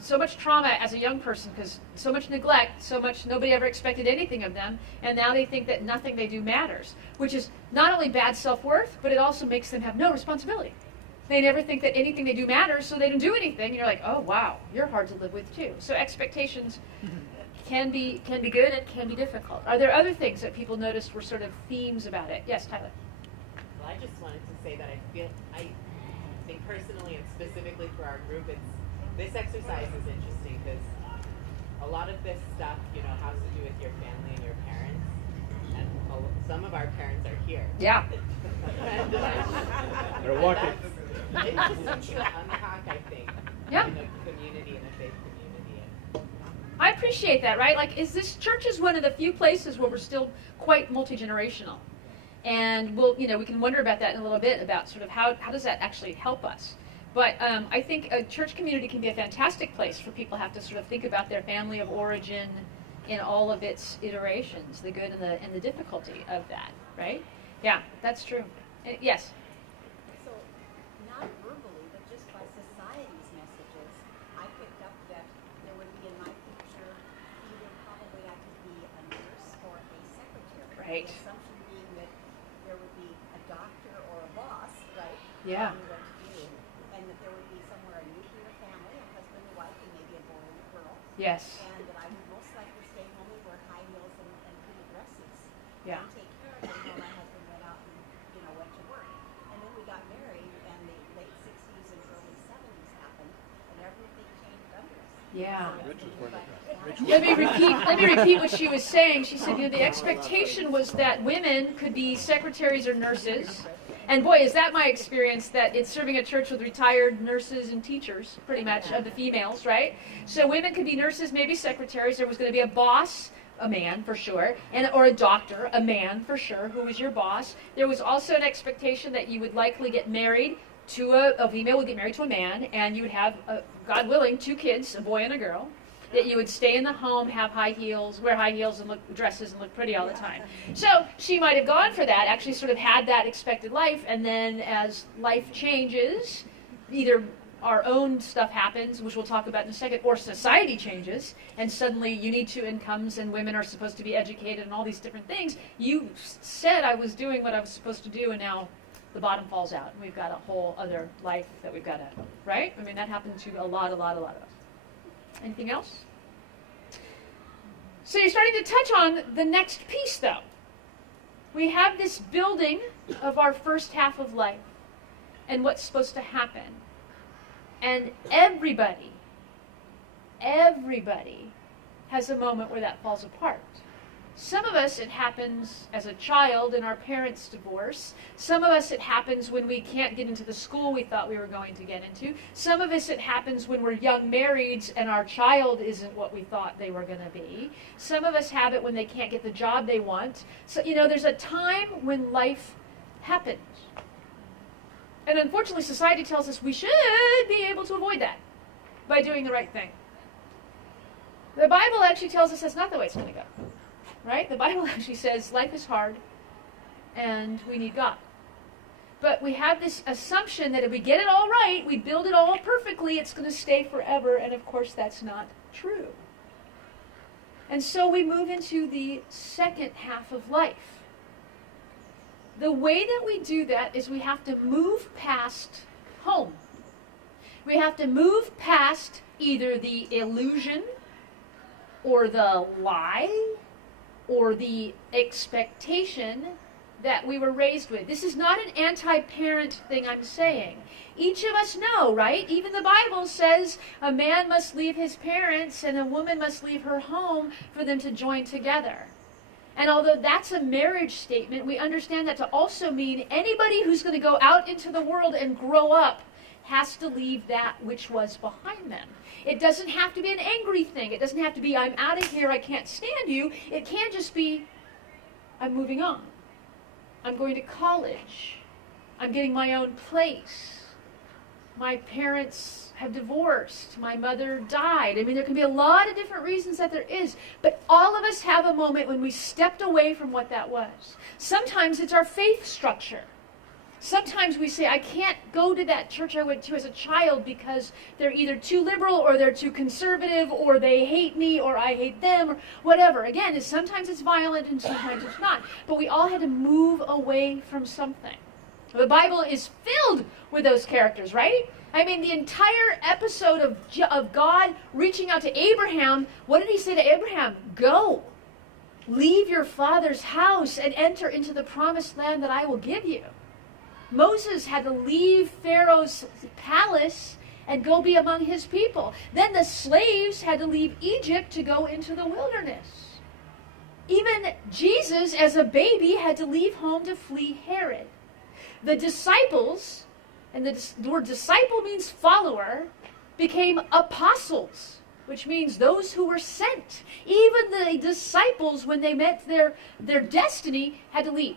so much trauma as a young person because so much neglect, so much nobody ever expected anything of them, and now they think that nothing they do matters, which is not only bad self-worth, but it also makes them have no responsibility. They never think that anything they do matters, so they don't do anything. And you're like, oh wow, you're hard to live with too. So expectations can be good and can be difficult. Are there other things that people noticed were sort of themes about it? Yes, Tyler. Well, I just wanted to say that I think personally and specifically for our group, this exercise is interesting because a lot of this stuff, has to do with your family and your parents, and some of our parents are here. Yeah. And, They're walking. It's interesting to unpack, I think, Yeah. in a community, in a faith community. I appreciate that, right? Like, church is one of the few places where we're still quite multi-generational. And we can wonder about that in a little bit, about sort of how does that actually help us. But I think a church community can be a fantastic place for people to have to sort of think about their family of origin in all of its iterations, the good and the difficulty of that, right? Yeah, that's true. Yes? So, not verbally, but just by society's messages, I picked up that there would be in my future either probably I could be a nurse or a secretary. Right. The assumption being that there would be a doctor or a boss, right? Yeah. telling me what to do, and that there would be somewhere a nuclear family, a husband and wife, and maybe a boy and a girl. Yes. And that I would most likely stay home and wear high heels and pretty dresses. Yeah. And take care of them while my husband went out and went to work. And then we got married, and the late 60s and early 70s happened, and everything changed under us. Yeah. But- Let me repeat what she was saying. She said, the expectation was that women could be secretaries or nurses. And boy, is that my experience, that it's serving a church with retired nurses and teachers, pretty much, of the females, right? So women could be nurses, maybe secretaries. There was going to be a boss, a man for sure, or a doctor, a man for sure, who was your boss. There was also an expectation that you would likely get married to a female would get married to a man, and you would have, God willing, 2 kids, a boy and a girl. That you would stay in the home, have high heels, wear high heels and dresses and look pretty all the time. So she might have gone for that, actually sort of had that expected life, and then as life changes, either our own stuff happens, which we'll talk about in a second, or society changes, and suddenly you need 2 incomes and women are supposed to be educated and all these different things. You said I was doing what I was supposed to do, and now the bottom falls out, and we've got a whole other life that we've got to, right? I mean, that happened to a lot of us. Anything else? So you're starting to touch on the next piece, though. We have this building of our first half of life and what's supposed to happen. And everybody has a moment where that falls apart. Some of us, it happens as a child in our parents' divorce. Some of us, it happens when we can't get into the school we thought we were going to get into. Some of us, it happens when we're young marrieds and our child isn't what we thought they were going to be. Some of us have it when they can't get the job they want. So, there's a time when life happens. And unfortunately, society tells us we should be able to avoid that by doing the right thing. The Bible actually tells us that's not the way it's going to go. Right? The Bible actually says life is hard and we need God. But we have this assumption that if we get it all right, we build it all perfectly, it's going to stay forever. And of course, that's not true. And so we move into the second half of life. The way that we do that is we have to move past home. We have to move past either the illusion or the lie or the expectation that we were raised with. This is not an anti-parent thing I'm saying. Each of us know, right? Even the Bible says a man must leave his parents and a woman must leave her home for them to join together. And although that's a marriage statement, we understand that to also mean anybody who's going to go out into the world and grow up has to leave that which was behind them. It doesn't have to be an angry thing. It doesn't have to be, I'm out of here, I can't stand you. It can just be, I'm moving on. I'm going to college. I'm getting my own place. My parents have divorced. My mother died. I mean, there can be a lot of different reasons that there is. But all of us have a moment when we stepped away from what that was. Sometimes it's our faith structure. Sometimes we say, I can't go to that church I went to as a child because they're either too liberal or they're too conservative or they hate me or I hate them or whatever. Again, sometimes it's violent and sometimes it's not. But we all had to move away from something. The Bible is filled with those characters, right? I mean, the entire episode of God reaching out to Abraham, what did he say to Abraham? Go, leave your father's house and enter into the promised land that I will give you. Moses had to leave Pharaoh's palace and go be among his people. Then the slaves had to leave Egypt to go into the wilderness. Even Jesus, as a baby, had to leave home to flee Herod. The disciples, and the word disciple means follower, became apostles, which means those who were sent. Even the disciples, when they met their destiny, had to leave.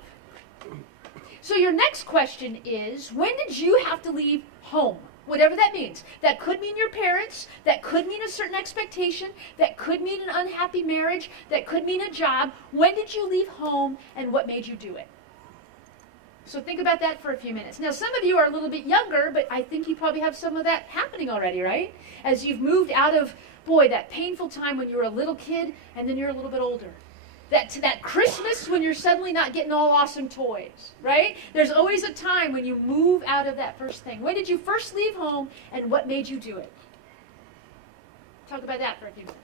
So your next question is, when did you have to leave home? Whatever that means. That could mean your parents. That could mean a certain expectation. That could mean an unhappy marriage. That could mean a job. When did you leave home and what made you do it? So think about that for a few minutes. Now, some of you are a little bit younger, but I think you probably have some of that happening already, right? As you've moved out of, that painful time when you were a little kid and then you're a little bit older. That Christmas when you're suddenly not getting all awesome toys, right? There's always a time when you move out of that first thing. When did you first leave home and what made you do it? Talk about that for a few minutes.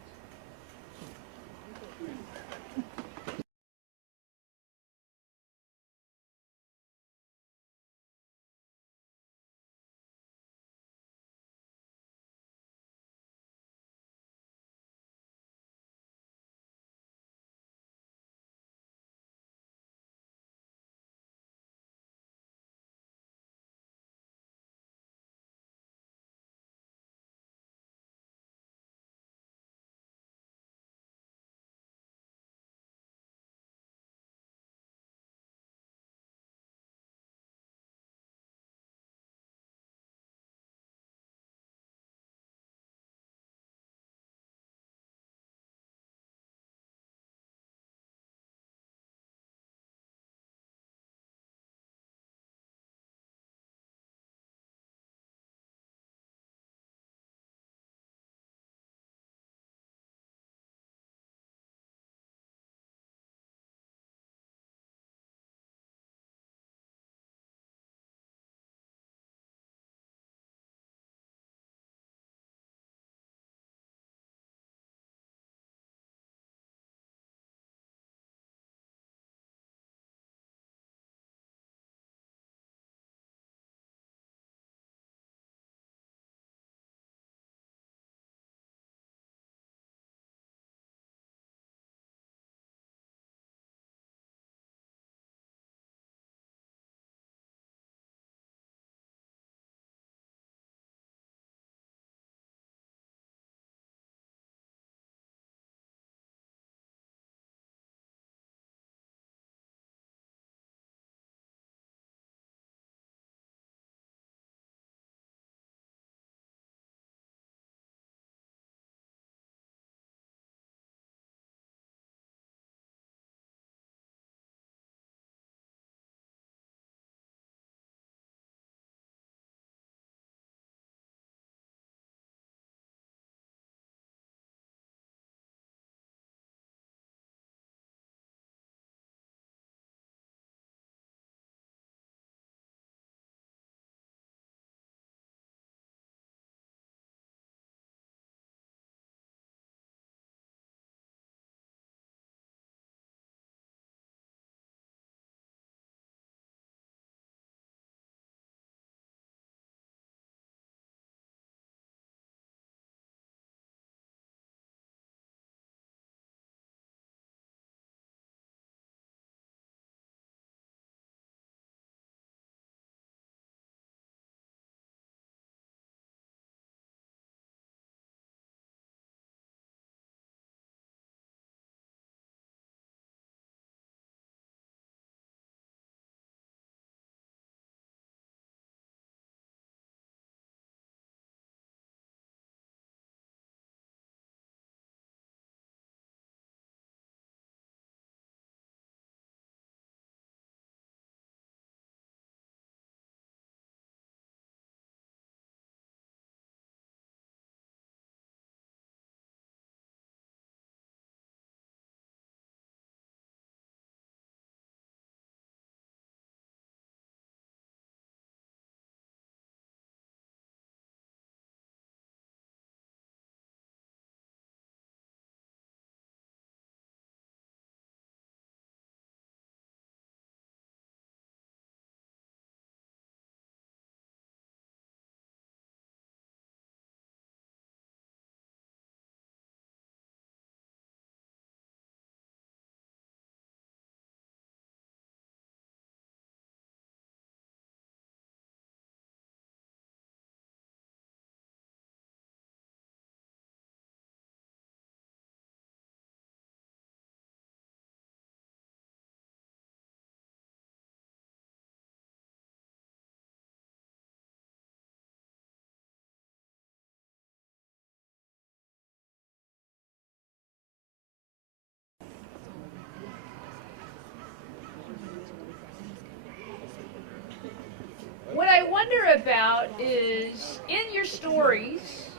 I wonder about is, in your stories,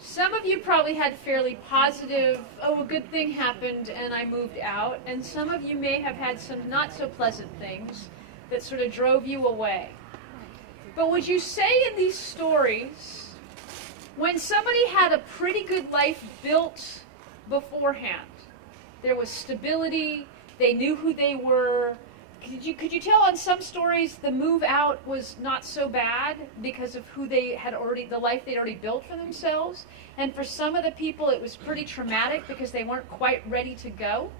some of you probably had fairly positive, oh, a good thing happened and I moved out, and some of you may have had some not so pleasant things that sort of drove you away. But would you say in these stories, when somebody had a pretty good life built beforehand, there was stability, they knew who they were, could you tell on some stories the move out was not so bad because of who they had already, the life they'd already built for themselves? And for some of the people it was pretty traumatic because they weren't quite ready to go?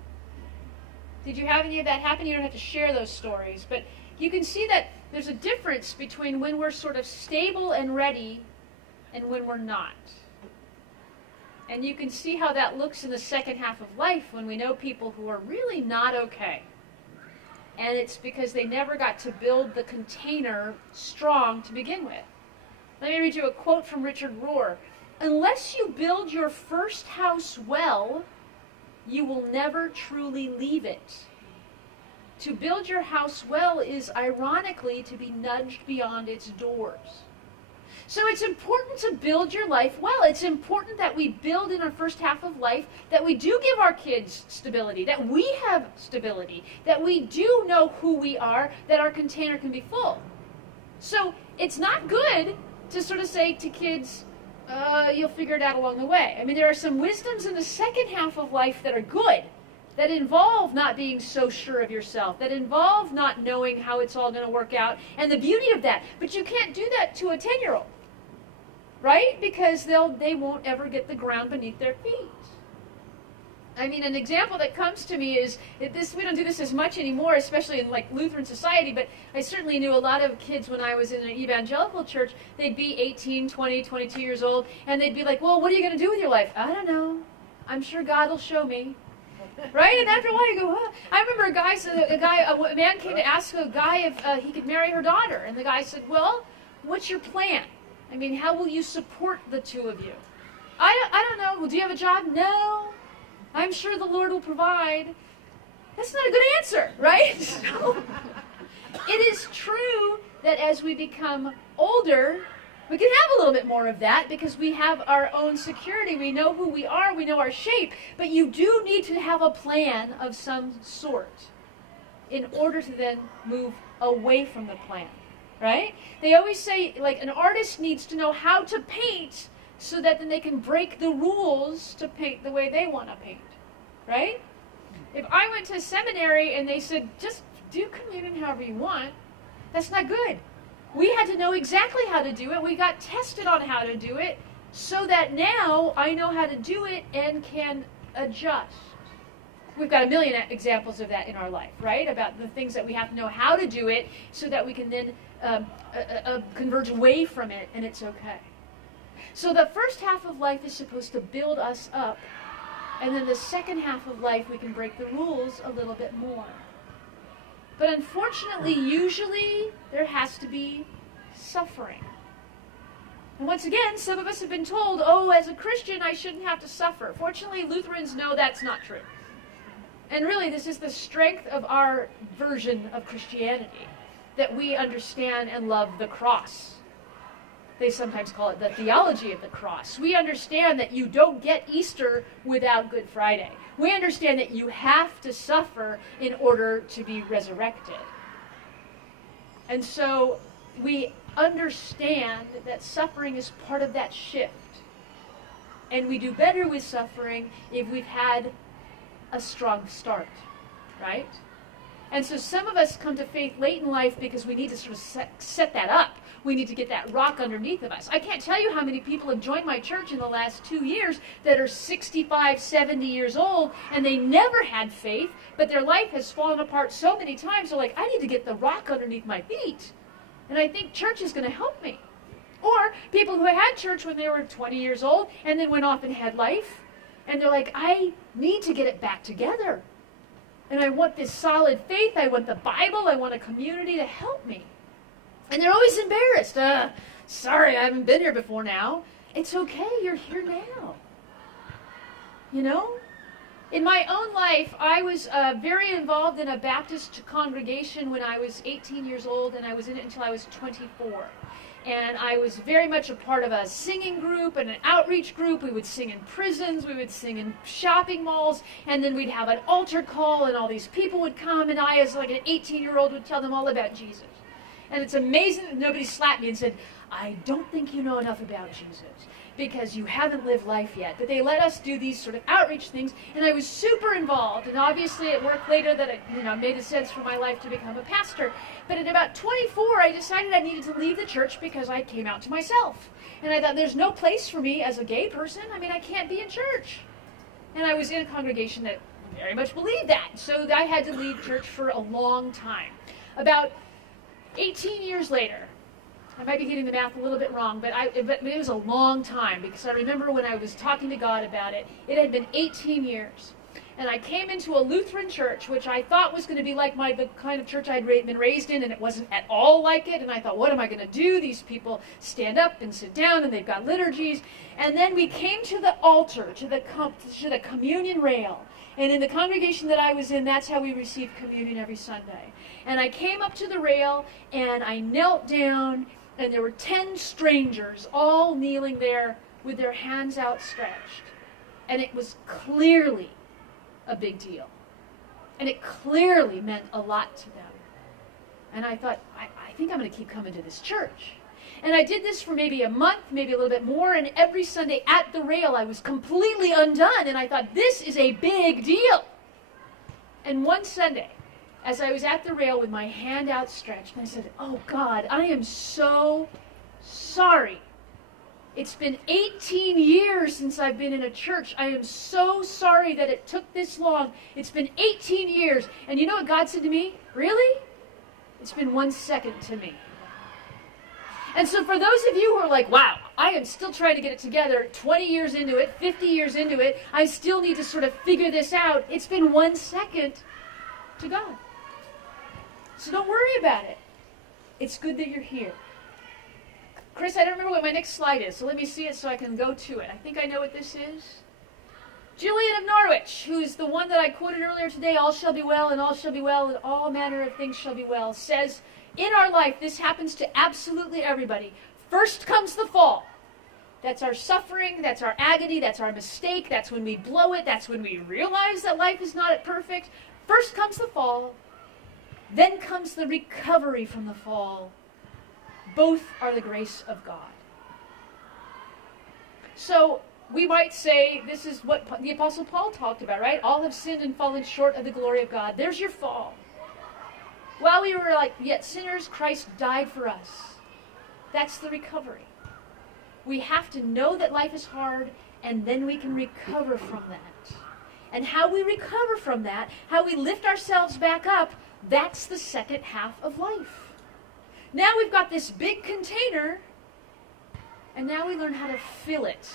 Did you have any of that happen? You don't have to share those stories, but you can see that there's a difference between when we're sort of stable and ready and when we're not. And you can see how that looks in the second half of life when we know people who are really not okay. And it's because they never got to build the container strong to begin with. Let me read you a quote from Richard Rohr. Unless you build your first house well, you will never truly leave it. To build your house well is ironically to be nudged beyond its doors. So it's important to build your life well. It's important that we build in our first half of life, that we do give our kids stability, that we have stability, that we do know who we are, that our container can be full. So it's not good to sort of say to kids, you'll figure it out along the way. I mean, there are some wisdoms in the second half of life that are good, that involve not being so sure of yourself, that involve not knowing how it's all going to work out, and the beauty of that. But you can't do that to a 10-year-old. Right? Because they won't ever get the ground beneath their feet. I mean, an example that comes to me is, we don't do this as much anymore, especially in like Lutheran society, but I certainly knew a lot of kids when I was in an evangelical church, they'd be 18, 20, 22 years old, and they'd be like, well, what are you going to do with your life? I don't know. I'm sure God will show me. Right? And after a while you go, oh. I remember a man came to ask a guy if he could marry her daughter, and the guy said, well, what's your plan? I mean, how will you support the two of you? I don't know. Well, do you have a job? No. I'm sure the Lord will provide. That's not a good answer, right? So, it is true that as we become older, we can have a little bit more of that because we have our own security. We know who we are. We know our shape. But you do need to have a plan of some sort in order to then move away from the plan. Right? They always say, like, an artist needs to know how to paint so that then they can break the rules to paint the way they want to paint. Right? If I went to seminary and they said, just do communion however you want, that's not good. We had to know exactly how to do it. We got tested on how to do it so that now I know how to do it and can adjust. We've got a million examples of that in our life, right? About the things that we have to know how to do it so that we can then converge away from it, and it's okay. So the first half of life is supposed to build us up, and then the second half of life we can break the rules a little bit more. But unfortunately, usually there has to be suffering. And once again, some of us have been told, oh, as a Christian, I shouldn't have to suffer. Fortunately, Lutherans know that's not true. And really, this is the strength of our version of Christianity, that we understand and love the cross. They sometimes call it the theology of the cross. We understand that you don't get Easter without Good Friday. We understand that you have to suffer in order to be resurrected. And so we understand that suffering is part of that shift. And we do better with suffering if we've had a strong start, right? And so some of us come to faith late in life because we need to sort of set that up. We need to get that rock underneath of us. I can't tell you how many people have joined my church in the last 2 years that are 65, 70 years old, and they never had faith, but their life has fallen apart so many times, they're like, I need to get the rock underneath my feet. And I think church is going to help me. Or people who had church when they were 20 years old and then went off and had life, and they're like, I need to get it back together. And I want this solid faith. I want the Bible. I want a community to help me. And they're always embarrassed. Sorry, I haven't been here before now. It's okay. You're here now. You know? In my own life, I was very involved in a Baptist congregation when I was 18 years old, and I was in it until I was 24. And I was very much a part of a singing group and an outreach group. We would sing in prisons, we would sing in shopping malls, and then we'd have an altar call, and all these people would come, and I, as like an 18-year-old, would tell them all about Jesus. And it's amazing that nobody slapped me and said, I don't think you know enough about Jesus, because you haven't lived life yet. But they let us do these sort of outreach things, and I was super involved. And obviously it worked later that it made sense for my life to become a pastor. But at about 24, I decided I needed to leave the church because I came out to myself. And I thought, there's no place for me as a gay person. I mean, I can't be in church. And I was in a congregation that very much believed that. So I had to leave church for a long time. About 18 years later, I might be getting the math a little bit wrong, but it was a long time, because I remember when I was talking to God about it, it had been 18 years. And I came into a Lutheran church, which I thought was going to be like the kind of church I'd been raised in, and it wasn't at all like it. And I thought, what am I going to do? These people stand up and sit down, and they've got liturgies. And then we came to the altar, to the communion rail. And in the congregation that I was in, that's how we received communion every Sunday. And I came up to the rail, and I knelt down, and there were 10 strangers all kneeling there with their hands outstretched. And it was clearly a big deal. And it clearly meant a lot to them. And I thought, I think I'm going to keep coming to this church. And I did this for maybe a month, maybe a little bit more, and every Sunday at the rail I was completely undone, and I thought, this is a big deal. And one Sunday, as I was at the rail with my hand outstretched, I said, oh God, I am so sorry. It's been 18 years since I've been in a church. I am so sorry that it took this long. It's been 18 years. And you know what God said to me? Really? It's been 1 second to me. And so for those of you who are like, wow, I am still trying to get it together, 20 years into it, 50 years into it, I still need to sort of figure this out. It's been 1 second to God. So don't worry about it. It's good that you're here. Chris, I don't remember what my next slide is, so let me see it so I can go to it. I think I know what this is. Julian of Norwich, who's the one that I quoted earlier today, all shall be well, and all shall be well, and all manner of things shall be well, says, in our life, this happens to absolutely everybody. First comes the fall. That's our suffering, that's our agony, that's our mistake, that's when we blow it, that's when we realize that life is not perfect. First comes the fall, then comes the recovery from the fall. Both are the grace of God. So we might say this is what the Apostle Paul talked about, right? All have sinned and fallen short of the glory of God. There's your fall. While we were yet sinners, Christ died for us. That's the recovery. We have to know that life is hard, and then we can recover from that. And how we recover from that, how we lift ourselves back up, that's the second half of life. Now we've got this big container, and now we learn how to fill it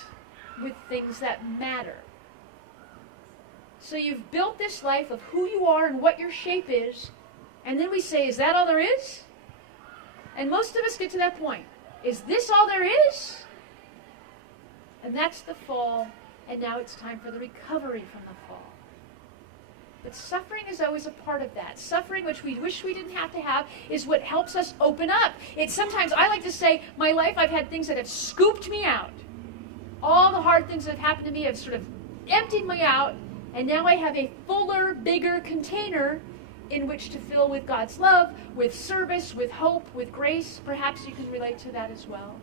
with things that matter. So you've built this life of who you are and what your shape is, and then we say, is that all there is? And most of us get to that point. Is this all there is? And that's the fall, and now it's time for the recovery from the fall. But suffering is always a part of that. Suffering, which we wish we didn't have to have, is what helps us open up. It's sometimes, I like to say, my life, I've had things that have scooped me out. All the hard things that have happened to me have sort of emptied me out, and now I have a fuller, bigger container in which to fill with God's love, with service, with hope, with grace. Perhaps you can relate to that as well.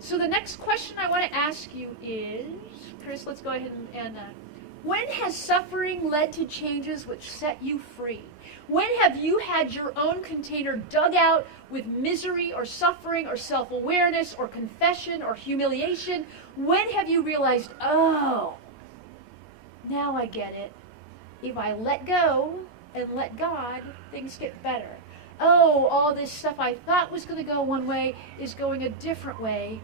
So the next question I want to ask you is, Chris, let's go ahead and when has suffering led to changes which set you free? When have you had your own container dug out with misery or suffering or self-awareness or confession or humiliation? When have you realized, oh, now I get it. If I let go and let God, things get better. Oh, all this stuff I thought was going to go one way is going a different way.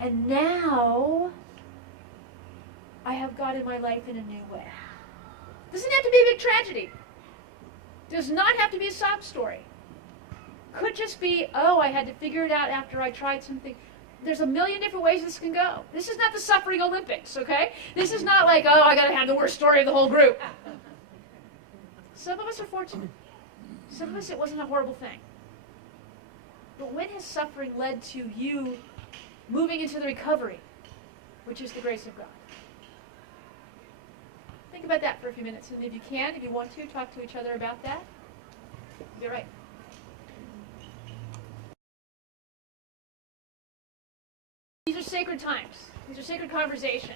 And now I have God in my life in a new way. Doesn't have to be a big tragedy. Does not have to be a sob story. Could just be, oh, I had to figure it out after I tried something. there's a million different ways this can go. This is not the suffering Olympics, okay? This is not like, oh, I gotta have the worst story of the whole group. Some of us are fortunate. Some of us, it wasn't a horrible thing. But when has suffering led to you moving into the recovery, which is the grace of God? Think about that for a few minutes, and if you can, if you want to, talk to each other about that. You're right. These are sacred times. These are sacred conversations.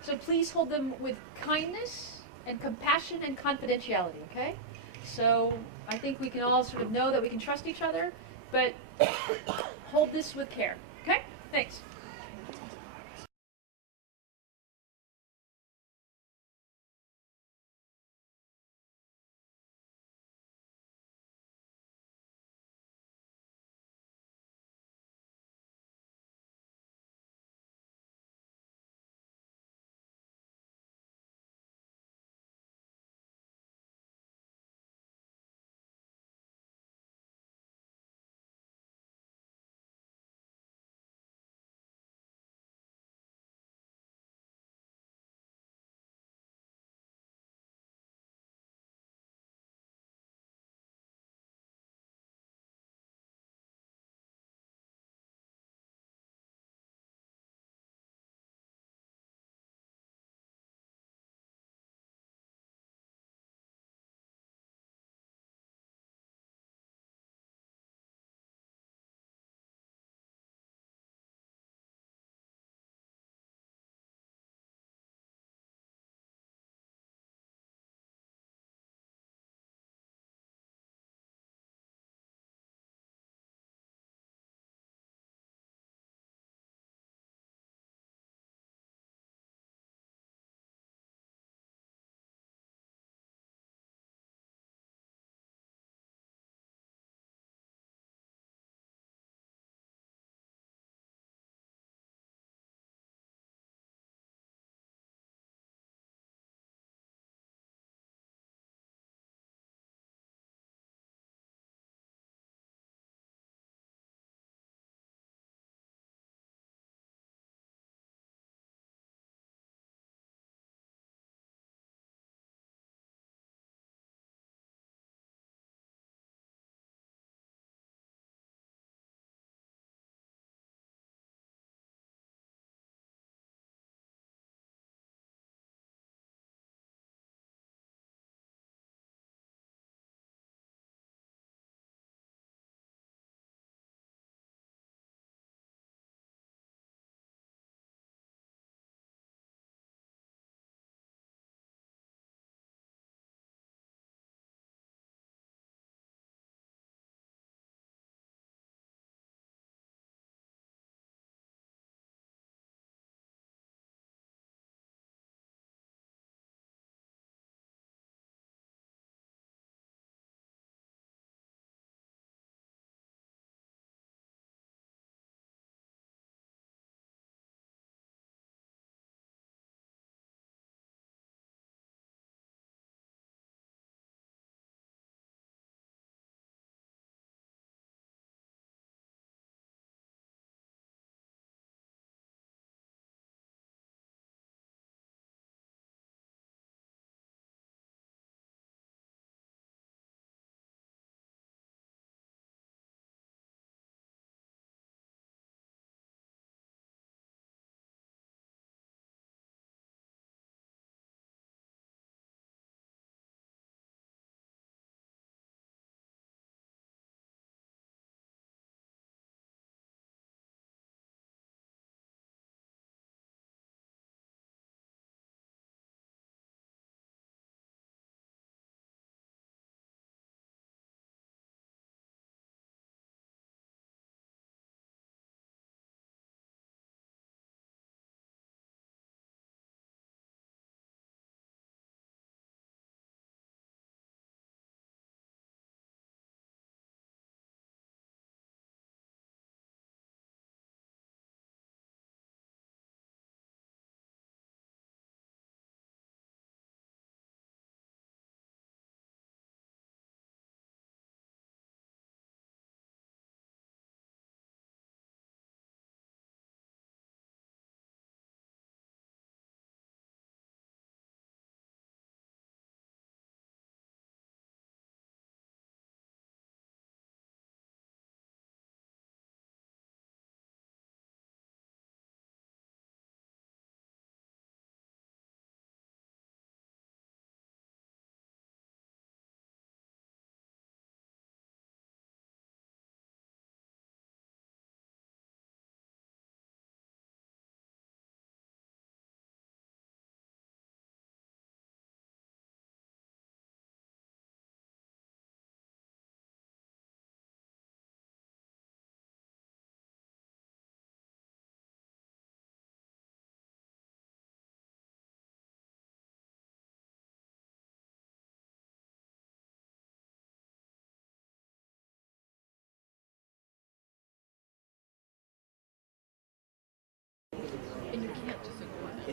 So please hold them with kindness and compassion and confidentiality, okay? So I think we can all sort of know that we can trust each other, but hold this with care, okay? Thanks.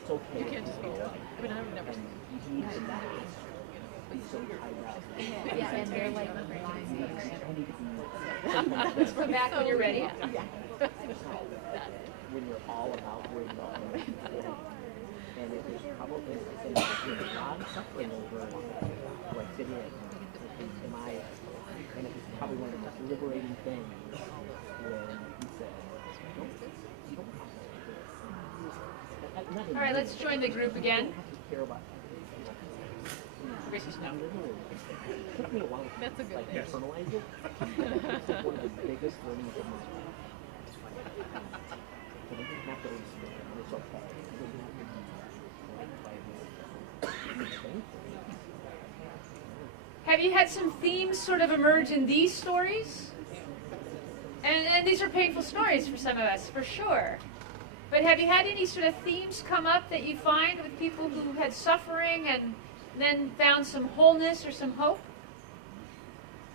it's okay. You can't just go. I mean, I've never seen so Yeah, and they're like, let's come back when you're ready. when you're all about where you are. And it was probably God suffering over what it is. And it was probably one of the most liberating things when he said, you don't have to do this. All right, let's join the group again. Care about Grace says no. it took me a while to That's a good thing. internalize it. It's like one of the biggest learnings of my life. So we didn't have to understand it. It's okay. We didn't have to be thankful. Have you had some themes sort of emerge in these stories? And these are painful stories for some of us, for sure. But have you had any sort of themes come up that you find with people who had suffering and then found some wholeness or some hope?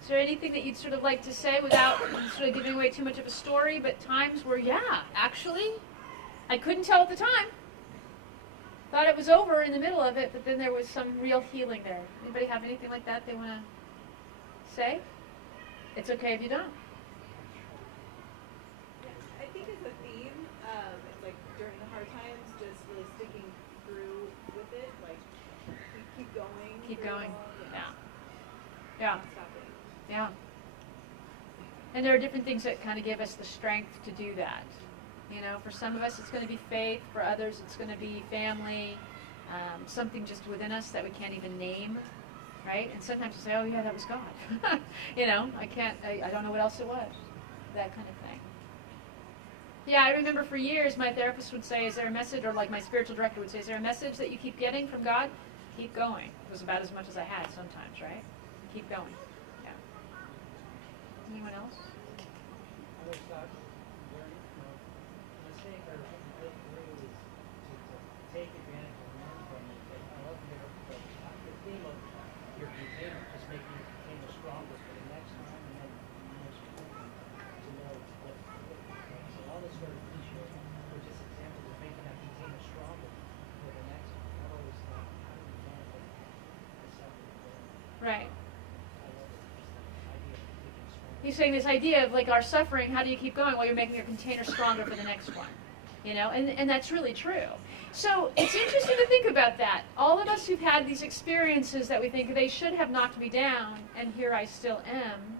Is there anything that you'd sort of like to say without sort of giving away too much of a story, but times where, yeah, actually, I couldn't tell at the time. Thought it was over in the middle of it, but then there was some real healing there. Anybody have anything like that they want to say? It's okay if you don't. I think as a theme, it's like during the hard times, just really sticking through with it, like keep going. Keep going. Long, Yeah. Yeah. not stopping. Yeah. And there are different things that kind of give us the strength to do that. You know, for some of us it's going to be faith, for others it's going to be family, something just within us that we can't even name, right? And sometimes you say, oh yeah, that was God. You know, I don't know what else it was. That kind of thing. Yeah, I remember for years my therapist would say, is there a message, or like my spiritual director would say, is there a message that you keep getting from God? Keep going. It was about as much as I had sometimes, right? Keep going. Yeah. Anyone else? I was very mistake or break through is to take advantage and learn from it. And I love the theme of your container, just making your container stronger for the next time, and then most important to know what so all this sort of cliche were just examples of making that container stronger for the next time. I've always thought, how do we benefit myself and the world? Right. I love it. Just the idea of making stronger. He's saying this idea of like our suffering, how do you keep going? Well, you're making your container stronger for the next one. You know, and that's really true. So it's interesting to think about that. All of us who've had these experiences that we think they should have knocked me down, and here I still am.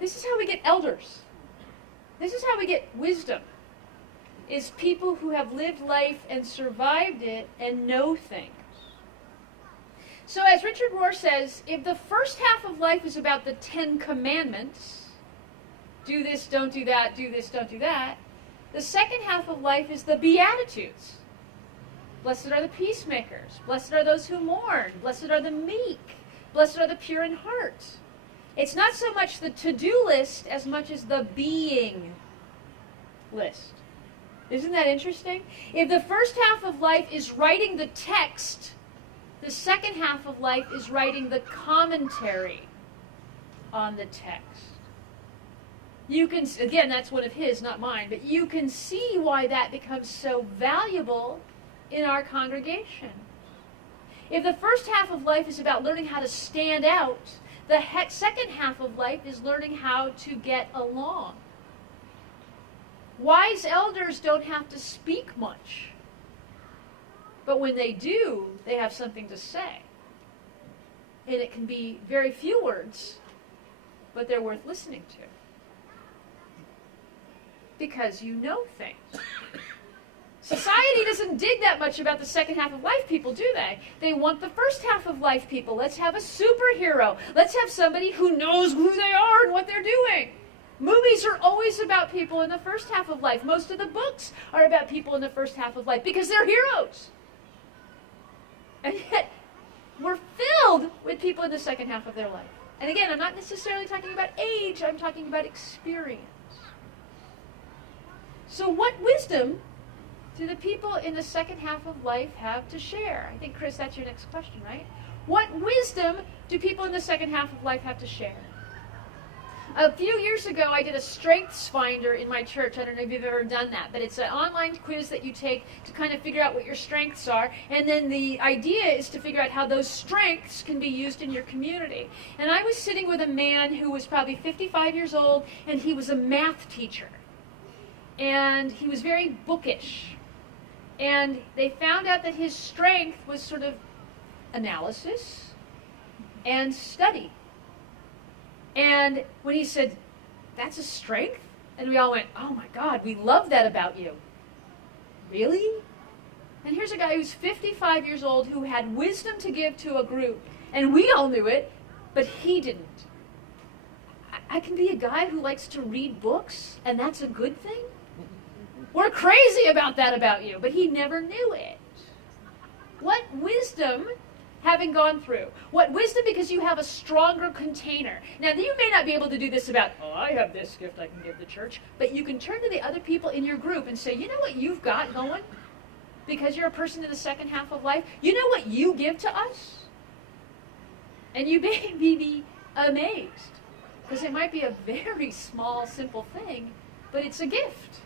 This is how we get elders. This is how we get wisdom. Is people who have lived life and survived it and know things. So as Richard Rohr says, if the first half of life is about the 10 Commandments, do this, don't do that, do this, don't do that, the second half of life is the Beatitudes. Blessed are the peacemakers. Blessed are those who mourn. Blessed are the meek. Blessed are the pure in heart. It's not so much the to-do list as much as the being list. Isn't that interesting? If the first half of life is writing the text, the second half of life is writing the commentary on the text. You can, again, that's one of his, not mine, but you can see why that becomes so valuable in our congregation. If the first half of life is about learning how to stand out, the second half of life is learning how to get along. Wise elders don't have to speak much, but when they do, they have something to say. And it can be very few words, but they're worth listening to. Because you know things. Society doesn't dig that much about the second half of life people, do they? They want the first half of life people. Let's have a superhero. Let's have somebody who knows who they are and what they're doing. Movies are always about people in the first half of life. Most of the books are about people in the first half of life because they're heroes. And yet, we're filled with people in the second half of their life. And again, I'm not necessarily talking about age, I'm talking about experience. So what wisdom do the people in the second half of life have to share? I think, Chris, that's your next question, right? What wisdom do people in the second half of life have to share? A few years ago, I did a strengths finder in my church. I don't know if you've ever done that, but it's an online quiz that you take to kind of figure out what your strengths are. And then the idea is to figure out how those strengths can be used in your community. And I was sitting with a man who was probably 55 years old, and he was a math teacher. And he was very bookish. And they found out that his strength was sort of analysis and study. And when he said, "That's a strength?" And we all went, "Oh my God, we love that about you." Really? And here's a guy who's 55 years old who had wisdom to give to a group. And we all knew it, but he didn't. I can be a guy who likes to read books, and that's a good thing? We're crazy about that about you, but he never knew it. What wisdom, having gone through? What wisdom because you have a stronger container. Now, you may not be able to do this about, "Oh, I have this gift I can give the church," but you can turn to the other people in your group and say, "You know what you've got going? Because you're a person in the second half of life, you know what you give to us?" And you may be amazed, because it might be a very small, simple thing, but it's a gift.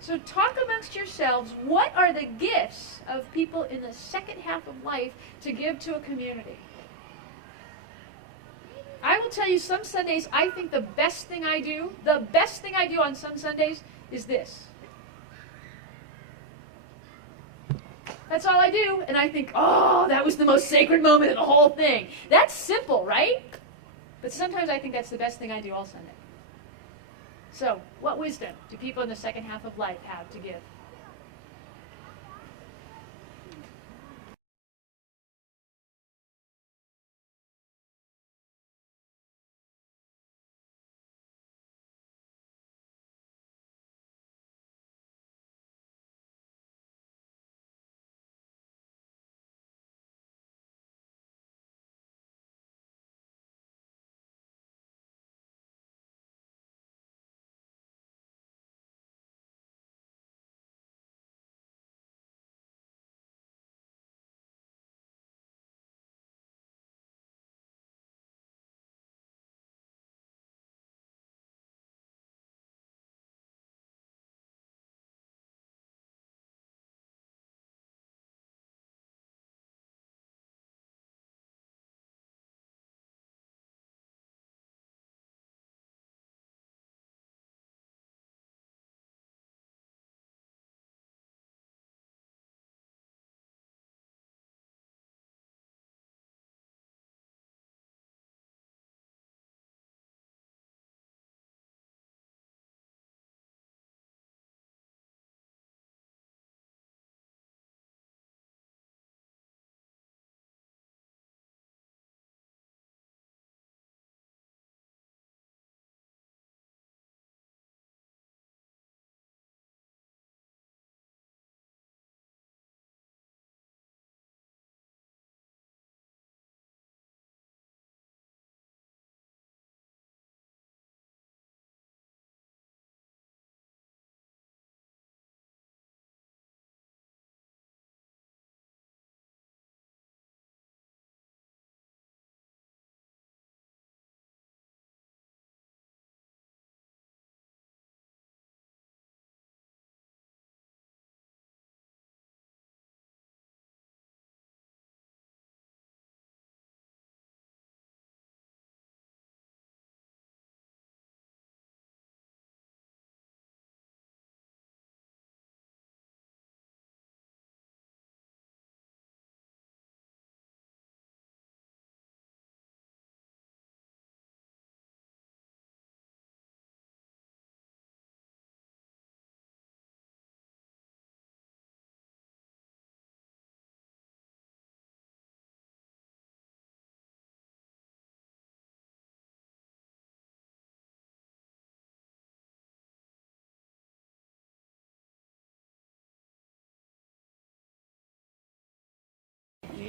So talk amongst yourselves, what are the gifts of people in the second half of life to give to a community? I will tell you, some Sundays, I think the best thing I do on some Sundays is this. That's all I do, and I think, "Oh, that was the most sacred moment of the whole thing." That's simple, right? But sometimes I think that's the best thing I do all Sunday. So, what wisdom do people in the second half of life have to give?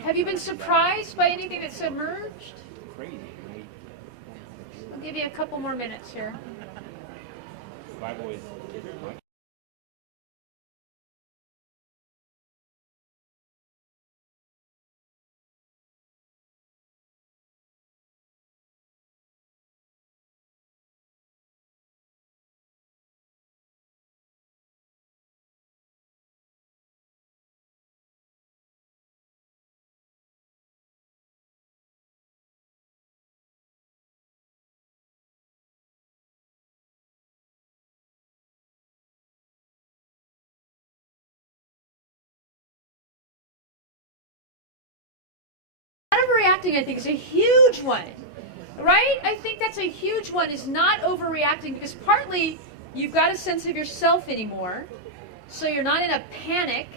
Have you been surprised by anything that's emerged? Crazy, right? I'll give you a couple more minutes here. I've always overreacting, I think, is a huge one. Right? I think that's a huge one, is not overreacting, because partly you've got a sense of yourself anymore, so you're not in a panic,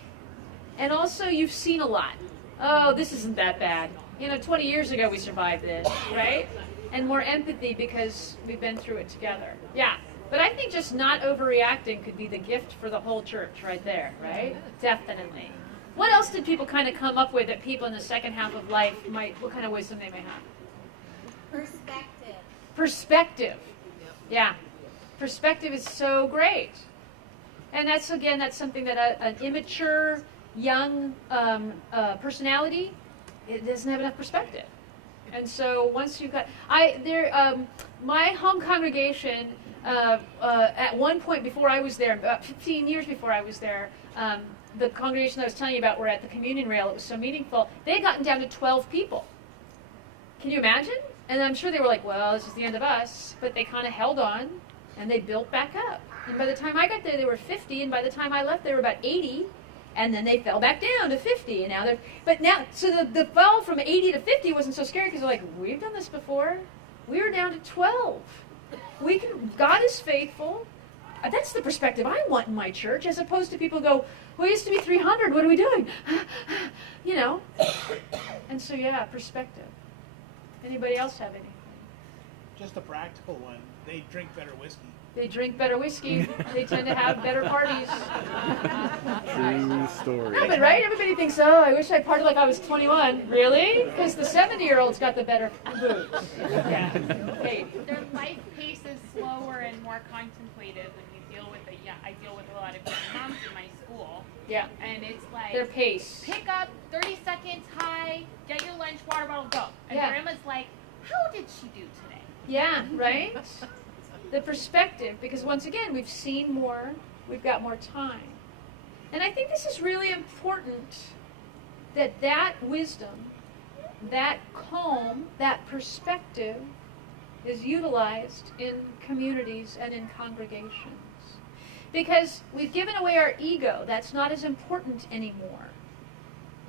and also you've seen a lot. Oh, this isn't that bad. 20 years ago we survived this, right? And more empathy because we've been through it together. Yeah. But I think just not overreacting could be the gift for the whole church right there, right? Definitely. What else did people kind of come up with that people in the second half of life what kind of wisdom they may have? Perspective. Perspective. Yeah. Perspective is so great. And that's something that an immature, young personality, it doesn't have enough perspective. And so once you've got, my home congregation, at one point before I was there, about 15 years before I was there, the congregation I was telling you about were at the communion rail. It was so meaningful. They had gotten down to 12 people. Can you imagine? And I'm sure they were like, well, this is the end of us. But they kind of held on, and they built back up. And by the time I got there, they were 50, and by the time I left, they were about 80. And then they fell back down to 50, and so the fall from 80 to 50 wasn't so scary, because they're like, we've done this before. We were down to 12. God is faithful. That's the perspective I want in my church, as opposed to people go, well, it used to be 300, what are we doing? And so, yeah, perspective. Anybody else have any? Just a practical one. They drink better whiskey. They drink better whiskey. They tend to have better parties. True story. No, but right? Everybody thinks, oh, I wish I partied like I was 21. Really? Because the 70-year-old's got the better booze. Yeah. Hey. Their life pace is slower and more contemplative when you deal with I deal with a lot of young moms in my school. Yeah. And it's like their pace. Pick up, 30 seconds, hi, get your lunch, water bottle, go. And Yeah. Grandma's like, how did she do today? Yeah, right? The perspective, because once again, we've seen more, we've got more time. And I think this is really important, that wisdom, that calm, that perspective is utilized in communities and in congregations. Because we've given away our ego. That's not as important anymore.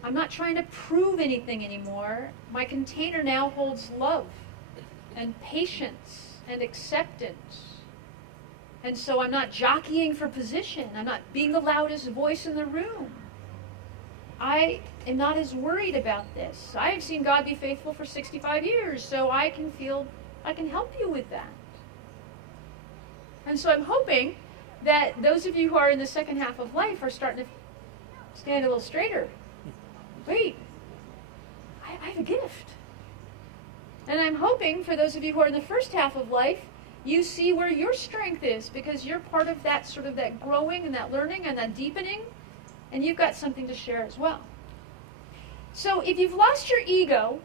I'm not trying to prove anything anymore. My container now holds love and patience and acceptance. And so I'm not jockeying for position. I'm not being the loudest voice in the room. I am not as worried about this. I have seen God be faithful for 65 years, so I can help you with that. And so I'm hoping that those of you who are in the second half of life are starting to stand a little straighter. Wait, I have a gift. And I'm hoping for those of you who are in the first half of life, you see where your strength is, because you're part of that sort of that growing and that learning and that deepening, and you've got something to share as well. So if you've lost your ego,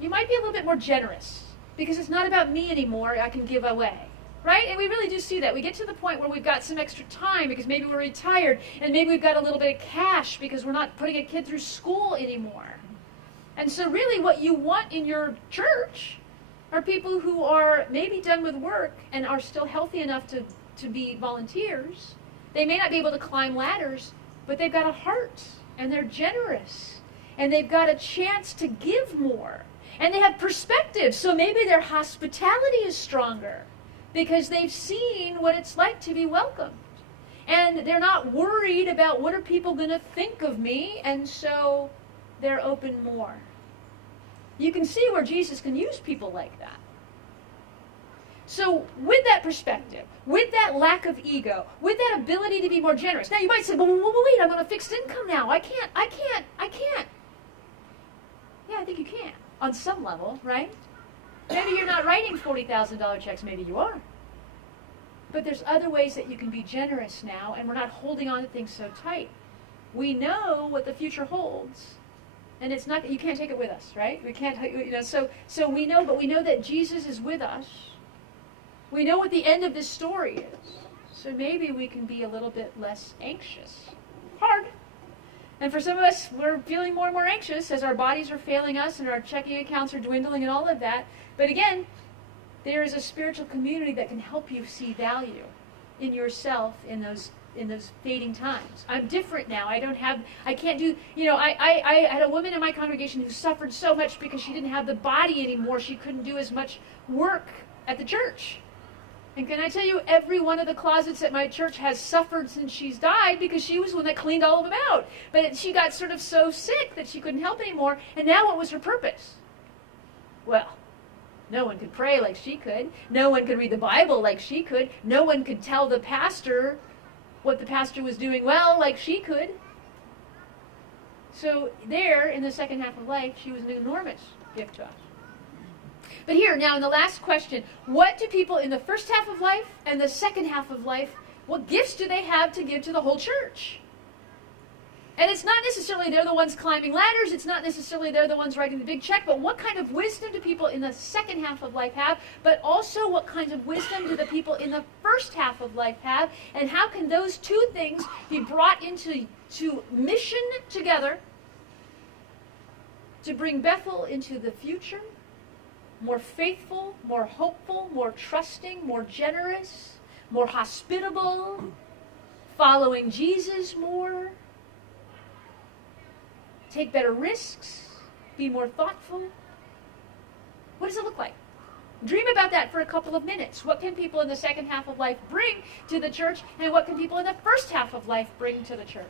you might be a little bit more generous, because it's not about me anymore, I can give away. Right? And we really do see that. We get to the point where we've got some extra time because maybe we're retired, and maybe we've got a little bit of cash because we're not putting a kid through school anymore. And so really what you want in your church are people who are maybe done with work and are still healthy enough to be volunteers. They may not be able to climb ladders, but they've got a heart, and they're generous, and they've got a chance to give more, and they have perspective, so maybe their hospitality is stronger, because they've seen what it's like to be welcomed. And they're not worried about what are people going to think of me, and so they're open more. You can see where Jesus can use people like that. So with that perspective, with that lack of ego, with that ability to be more generous. Now you might say, well, wait, I'm on a fixed income now. I can't. Yeah, I think you can, on some level, right? Maybe you're not writing $40,000 checks, maybe you are. But there's other ways that you can be generous now, and we're not holding on to things so tight. We know what the future holds, and it's not, you can't take it with us, right? We can't, so we know, but we know that Jesus is with us. We know what the end of this story is. So maybe we can be a little bit less anxious. Hard. And for some of us, we're feeling more and more anxious as our bodies are failing us and our checking accounts are dwindling and all of that. But again, there is a spiritual community that can help you see value in yourself in those in those fading times. I'm different now. I can't do, I had a woman in my congregation who suffered so much because she didn't have the body anymore. She couldn't do as much work at the church. And can I tell you, every one of the closets at my church has suffered since she's died because she was the one that cleaned all of them out. But she got sort of so sick that she couldn't help anymore. And now what was her purpose? Well, no one could pray like she could. No one could read the Bible like she could. No one could tell the pastor what the pastor was doing well like she could. So there, in the second half of life, she was an enormous gift to us. But here, now in the last question, what do people in the first half of life and the second half of life, what gifts do they have to give to the whole church? And it's not necessarily they're the ones climbing ladders, it's not necessarily they're the ones writing the big check, but what kind of wisdom do people in the second half of life have, but also what kinds of wisdom do the people in the first half of life have, and how can those two things be brought into mission together to bring Bethel into the future, more faithful, more hopeful, more trusting, more generous, more hospitable, following Jesus more, take better risks, be more thoughtful. What does it look like? Dream about that for a couple of minutes. What can people in the second half of life bring to the church, and what can people in the first half of life bring to the church?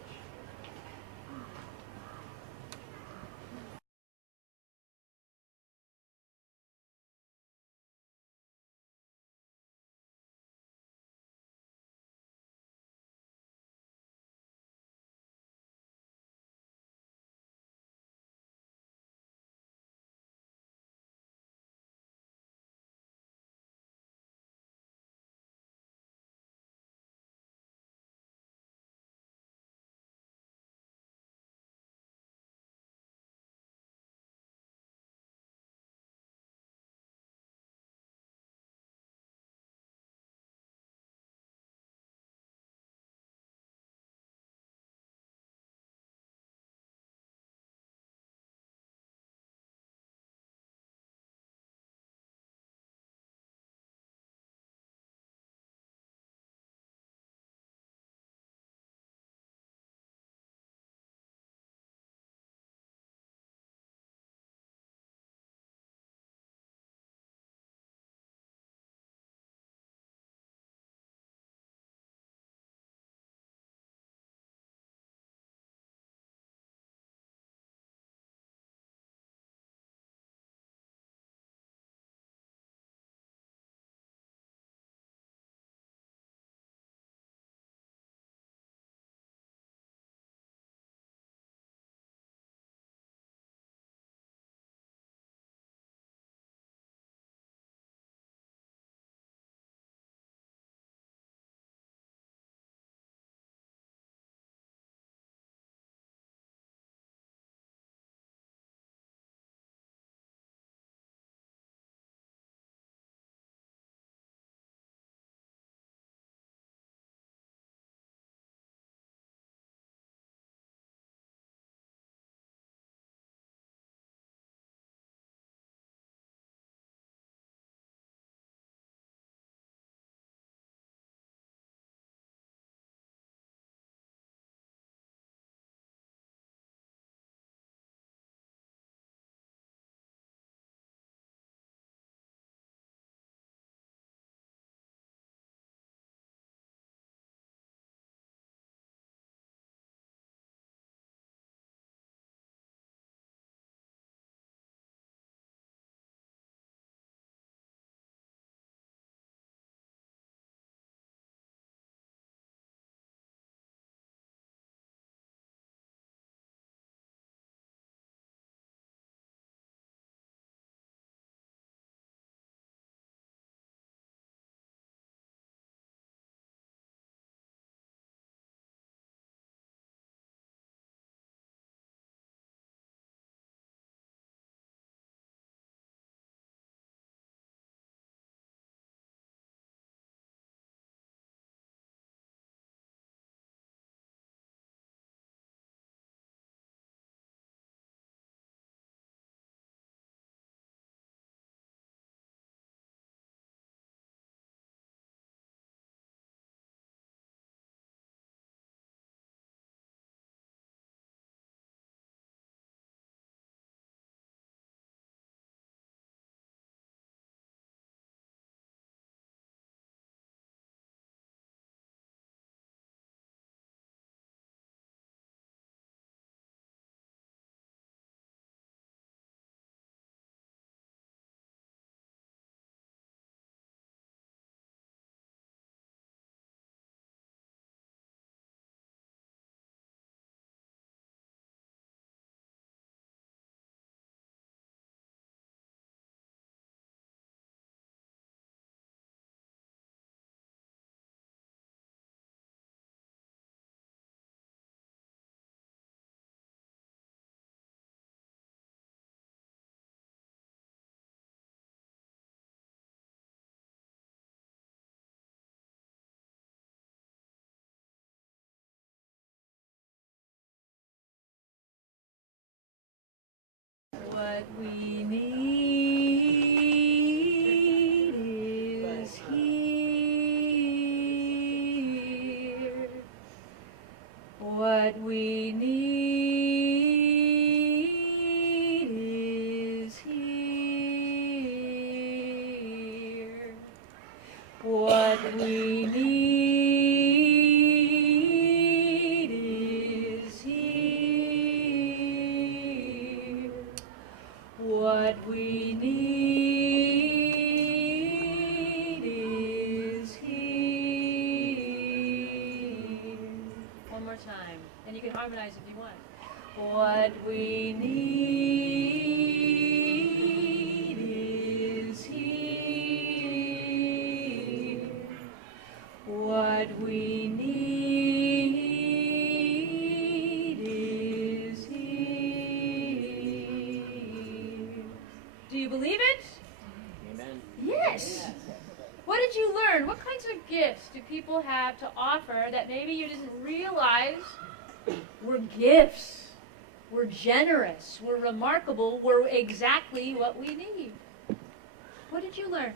What we need is here. What we need is here. What we need is here. What we need is here. One more time. And you can harmonize if you want. What we need is here. What we need is here. Do you believe it? Amen. Yes. What did you learn? What kinds of gifts do people have to offer that maybe you didn't realize were gifts? Were generous, were remarkable, were exactly what we need. What did you learn?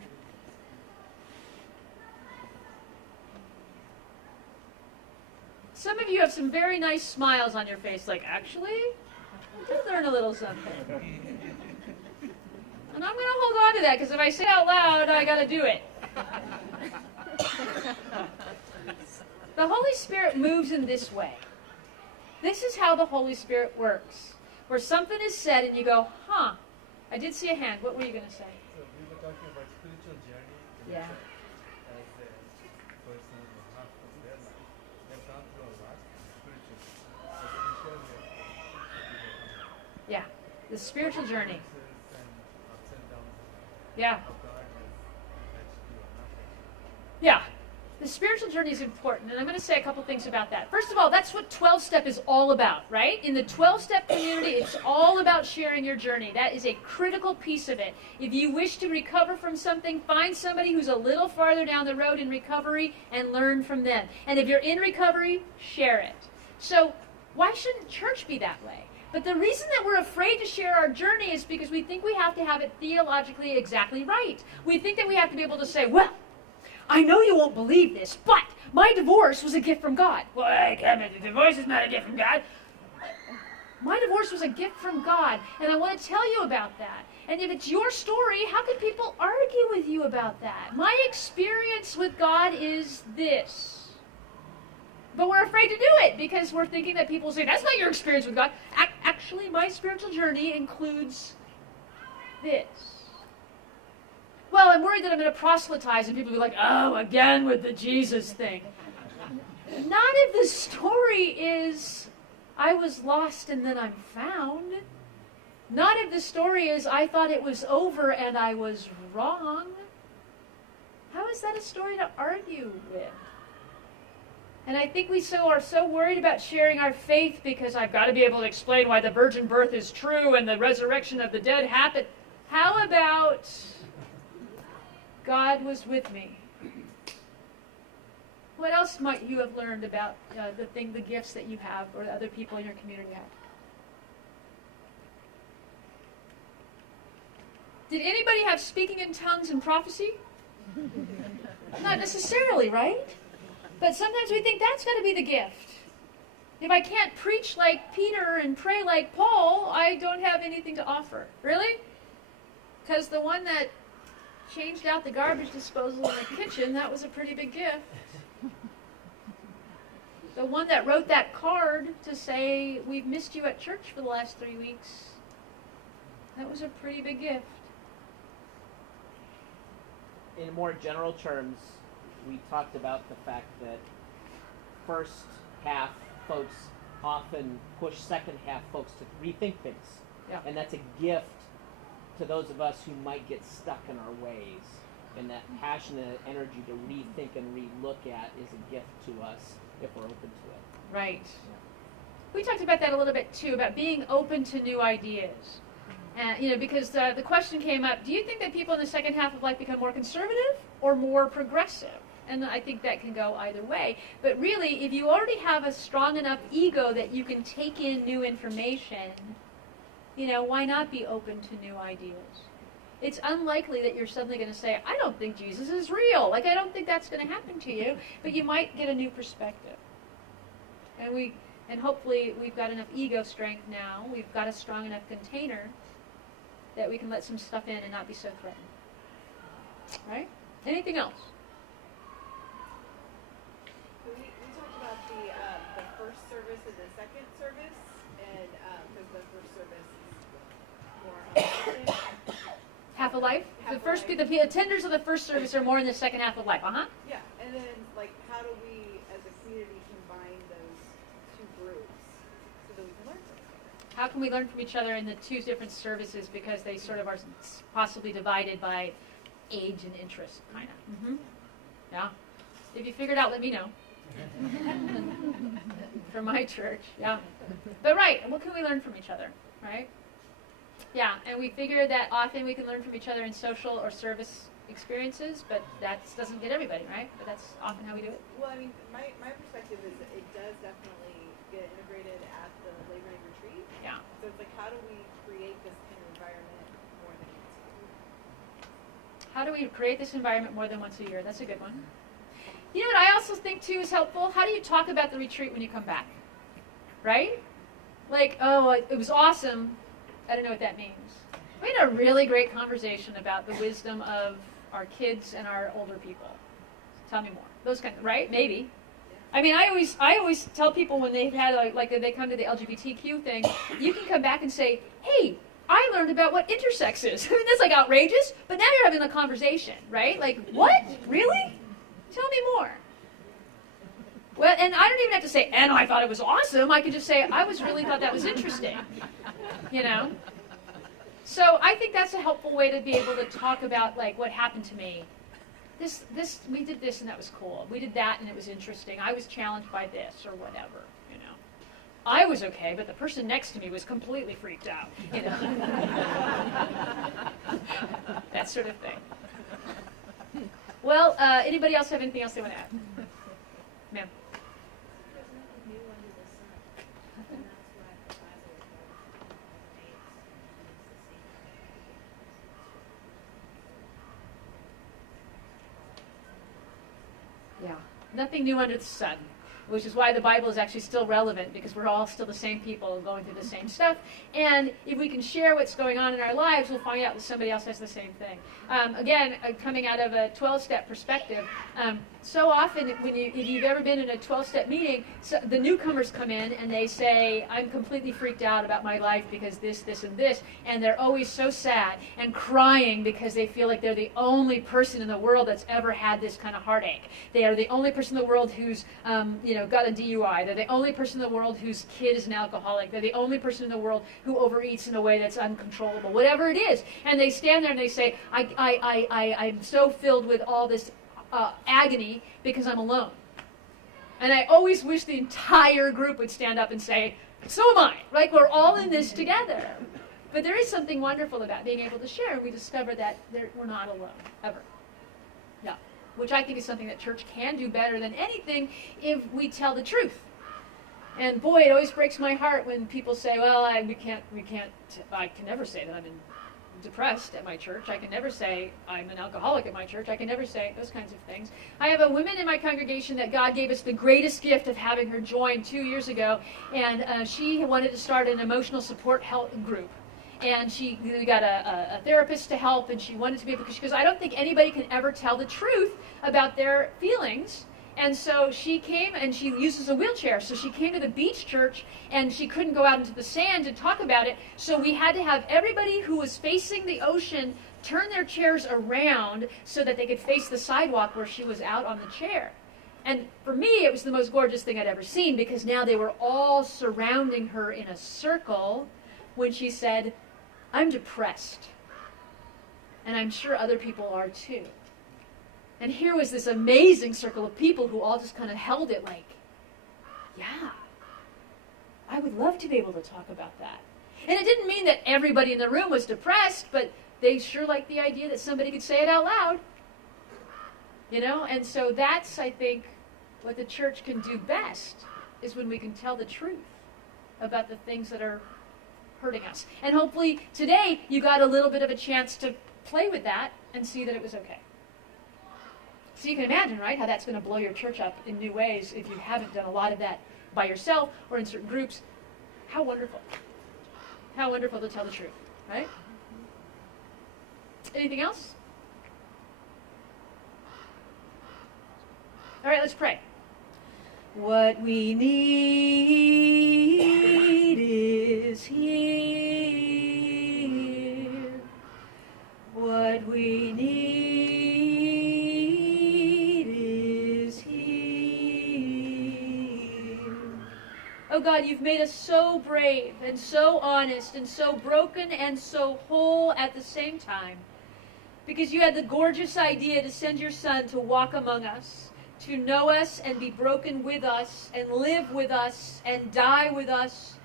Some of you have some very nice smiles on your face, like, actually, I did learn a little something. And I'm going to hold on to that, because if I say it out loud, I got to do it. The Holy Spirit moves in this way. This is how the Holy Spirit works. Where something is said and you go, huh, I did see a hand. What were you going to say? So we were talking about spiritual journey. Yeah. As a person who has of their life, they've gone through a lot spiritually. Yeah, the spiritual journey. And ups and downs. Yeah. How God has touched you or not touched you. Yeah. The spiritual journey is important, and I'm going to say a couple things about that. First of all, that's what 12-step is all about, right? In the 12-step community, it's all about sharing your journey. That is a critical piece of it. If you wish to recover from something, find somebody who's a little farther down the road in recovery and learn from them. And if you're in recovery, share it. So why shouldn't church be that way? But the reason that we're afraid to share our journey is because we think we have to have it theologically exactly right. We think that we have to be able to say, well, I know you won't believe this, but my divorce was a gift from God. Well, Kevin, the divorce is not a gift from God. My divorce was a gift from God, and I want to tell you about that. And if it's your story, how can people argue with you about that? My experience with God is this. But we're afraid to do it because we're thinking that people say, that's not your experience with God. Actually, my spiritual journey includes this. Well, I'm worried that I'm going to proselytize and people will be like, oh, again with the Jesus thing. Not if the story is, I was lost and then I'm found. Not if the story is, I thought it was over and I was wrong. How is that a story to argue with? And I think we are so worried about sharing our faith because I've got to be able to explain why the virgin birth is true and the resurrection of the dead happened. How about God was with me? What else might you have learned about the gifts that you have or other people in your community have? Did anybody have speaking in tongues and prophecy? Not necessarily, right? But sometimes we think that's got to be the gift. If I can't preach like Peter and pray like Paul, I don't have anything to offer. Really? Because the one that changed out the garbage disposal in the kitchen, that was a pretty big gift. The one that wrote that card to say, we've missed you at church for the last 3 weeks, that was a pretty big gift. In more general terms, we talked about the fact that first half folks often push second half folks to rethink things. Yeah. And that's a gift to those of us who might get stuck in our ways. And that passionate energy to rethink and relook at is a gift to us if we're open to it. Right. We talked about that a little bit too, about being open to new ideas. Because the question came up, do you think that people in the second half of life become more conservative or more progressive? And I think that can go either way. But really, if you already have a strong enough ego that you can take in new information, why not be open to new ideas? It's unlikely that you're suddenly going to say, I don't think Jesus is real. Like, I don't think that's going to happen to you. But you might get a new perspective. And hopefully we've got enough ego strength now. We've got a strong enough container that we can let some stuff in and not be so threatened. Right? Anything else? We talked about the first service and the second service, and because the first service is more on Half of life? Half The of first, life. the attenders of the first service are more in the second half of life. Uh-huh. Yeah, and then like how do we as a community combine those two groups so that we can learn from each other? How can we learn from each other in the two different services because they sort of are possibly divided by age and interest, kind of. Mm-hmm. Yeah. If you figure it out, let me know. From my church, yeah. But right, what can we learn from each other, right? Yeah, and we figure that often we can learn from each other in social or service experiences, but that doesn't get everybody, right? But that's often how we do it. Well, I mean, my perspective is that it does definitely get integrated at the Labor Night retreat. Yeah. So it's like, how do we create this kind of environment more than once a year? How do we create this environment more than once a year? That's a good one. You know what I also think, too, is helpful? How do you talk about the retreat when you come back? Right? Like, oh, it was awesome. I don't know what that means. We had a really great conversation about the wisdom of our kids and our older people. Tell me more. Those kind of, right? Maybe. I mean, I always tell people when they've had, like they come to the LGBTQ thing, you can come back and say, hey, I learned about what intersex is. I mean, that's like outrageous, but now you're having a conversation, right? Like, what? Really? Tell me more. Well, and I don't even have to say, and I thought it was awesome. I could just say, I really thought that was interesting. You know? So I think that's a helpful way to be able to talk about, like, what happened to me. We did this and that was cool. We did that and it was interesting. I was challenged by this or whatever, you know. I was okay, but the person next to me was completely freaked out, you know. That sort of thing. Well, anybody else have anything else they want to add? Ma'am. There's nothing new under the sun, and that's why the Bible resonates and Yeah, nothing new under the sun, which is why the Bible is actually still relevant, because we're all still the same people going through the same stuff. And if we can share what's going on in our lives, we'll find out that somebody else has the same thing. Again, coming out of a 12-step perspective, so often if you've ever been in a 12-step meeting, the newcomers come in and they say, I'm completely freaked out about my life because this, and this, and they're always so sad and crying because they feel like they're the only person in the world that's ever had this kind of heartache. They are the only person in the world who's got a DUI. They're the only person in the world whose kid is an alcoholic. They're the only person in the world who overeats in a way that's uncontrollable. Whatever it is. And they stand there and they say, I'm so filled with all this agony because I'm alone. And I always wish the entire group would stand up and say, so am I. Like, we're all in this together. But there is something wonderful about being able to share, and we discover that we're not alone, ever. Yeah. Which I think is something that church can do better than anything if we tell the truth. And boy, it always breaks my heart when people say, well, I can never say that I'm depressed at my church. I can never say I'm an alcoholic at my church. I can never say those kinds of things. I have a woman in my congregation that God gave us the greatest gift of having her join 2 years ago, and she wanted to start an emotional support help group. And she got a therapist to help, and she wanted to be able, because she goes, I don't think anybody can ever tell the truth about their feelings. And so she came, and she uses a wheelchair. So she came to the beach church, and she couldn't go out into the sand and talk about it. So we had to have everybody who was facing the ocean turn their chairs around so that they could face the sidewalk where she was out on the chair. And for me, it was the most gorgeous thing I'd ever seen, because now they were all surrounding her in a circle when she said, I'm depressed. And I'm sure other people are too. And here was this amazing circle of people who all just kind of held it like, yeah, I would love to be able to talk about that. And it didn't mean that everybody in the room was depressed, but they sure liked the idea that somebody could say it out loud. You know, and so that's, I think, what the church can do best, is when we can tell the truth about the things that are hurting us. And hopefully today you got a little bit of a chance to play with that and see that it was okay. So you can imagine, right, how that's going to blow your church up in new ways if you haven't done a lot of that by yourself or in certain groups. How wonderful. How wonderful to tell the truth, right? Anything else? All right, let's pray. What we need is here. What we need is here. Oh God, you've made us so brave and so honest and so broken and so whole at the same time. Because you had the gorgeous idea to send your Son to walk among us, to know us and be broken with us and live with us and die with us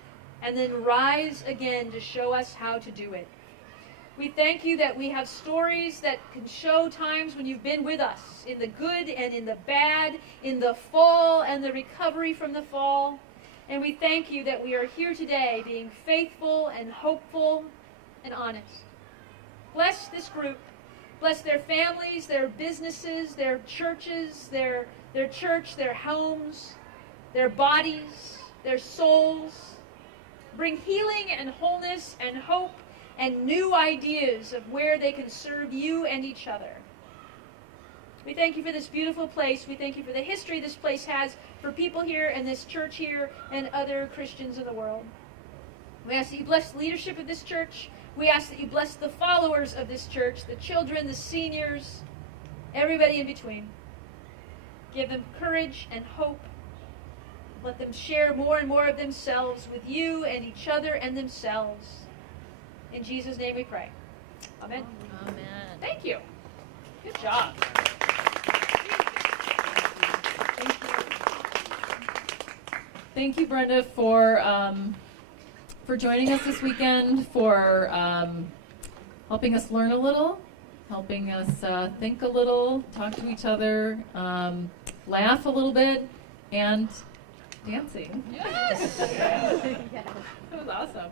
and then rise again to show us how to do it. We thank you that we have stories that can show times when you've been with us, in the good and in the bad, in the fall and the recovery from the fall. And we thank you that we are here today being faithful and hopeful and honest. Bless this group. Bless their families, their businesses, their churches, their church, their homes, their bodies, their souls. Bring healing and wholeness and hope and new ideas of where they can serve you and each other. We thank you for this beautiful place. We thank you for the history this place has for people here and this church here and other Christians in the world. We ask that you bless the leadership of this church. We ask that you bless the followers of this church, the children, the seniors, everybody in between. Give them courage and hope. Let them share more and more of themselves with you and each other and themselves. In Jesus' name we pray. Amen. Amen. Thank you. Good job. Thank you, Brenda, for joining us this weekend, for helping us learn a little, helping us think a little, talk to each other, laugh a little bit, and dancing. Yes. That was awesome.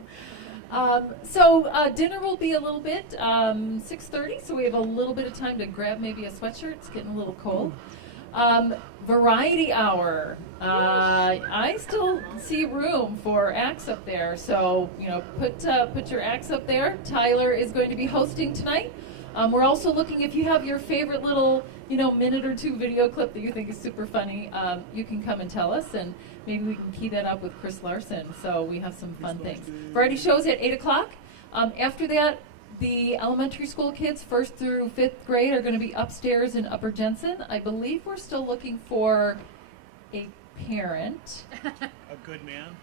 So dinner will be a little bit 6:30, so we have a little bit of time to grab maybe a sweatshirt. It's getting a little cold. Variety hour. I still see room for acts up there, so put your acts up there. Tyler is going to be hosting tonight. We're also looking, if you have your favorite little minute or two video clip that you think is super funny, you can come and tell us, and maybe we can key that up with Chris Larson. So we have some fun things. Variety shows at 8 o'clock. After that, the elementary school kids, 1st through 5th grade, are going to be upstairs in Upper Jensen. I believe we're still looking for a parent. A good man.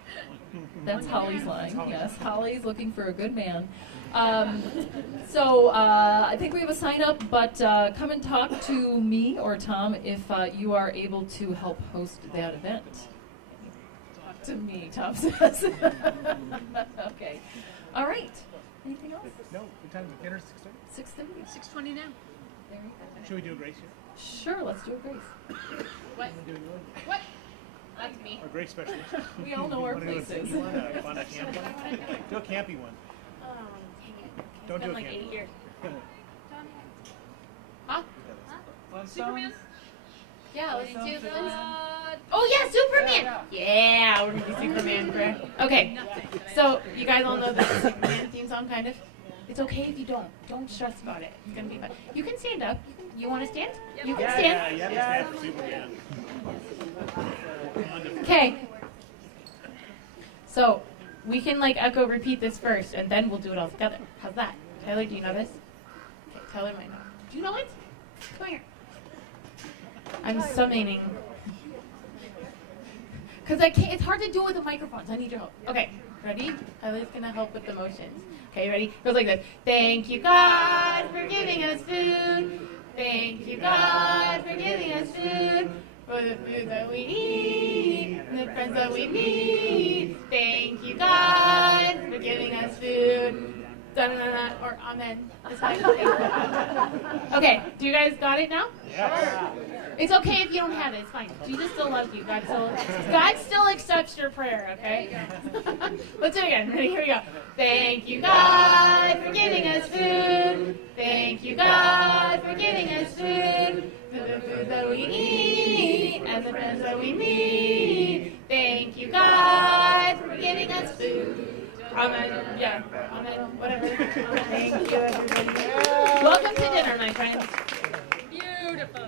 That's Holly's line. Yes, Holly's looking for a good man. So I think we have a sign up, but come and talk to me or Tom if you are able to help host that event. Talk to me, Tom says. Okay. All right. Anything else? No. What time is dinner? 6:30? 6:30. 6:20 now. There you go. Should we do a grace here? Sure, let's do a grace. What? What? That's me. Our grace specialist. We all know our Wanna do a places. singing one, a fun, a camp one? Do a campy one. Oh, dang it. Don't It's do been a like campy 8 years. Huh? Superman? Yeah, let's do the... Oh yeah, Superman! Yeah, we're gonna do Superman, correct? Okay, so you guys all know the Superman theme song, kind of? It's okay if you don't. Don't stress about it. It's gonna be fun. You can stand up. You want to stand? You can stand. Yeah, stand for Superman. Okay. So we can echo repeat this first, and then we'll do it all together. How's that? Tyler, do you know this? Okay, Tyler might know. Do you know it? Come here. I'm summoning. Because I can't, it's hard to do with the microphones. I need your help. Okay, ready? Tyler's going to help with the motions. Okay, ready? It goes like this. Thank you, God, for giving us food. Thank you, God, for giving us food. For the food that we eat, and the friends that we meet. Thank you, God, for giving us food. Da-na-na-na, or amen. It's fine. Okay, do you guys got it now? Yes. It's okay if you don't have it. It's fine. Jesus still loves you. God still accepts your prayer, okay? Let's do it again. Ready? Here we go. Thank you, God, for giving us food. Thank you, God, for giving us food. For the food that we eat and the friends that we meet. Thank you, God, for giving us food. Amen. Yeah. Amen. Whatever. Amen. Thank you, everybody. Welcome to dinner, my friends. Beautiful.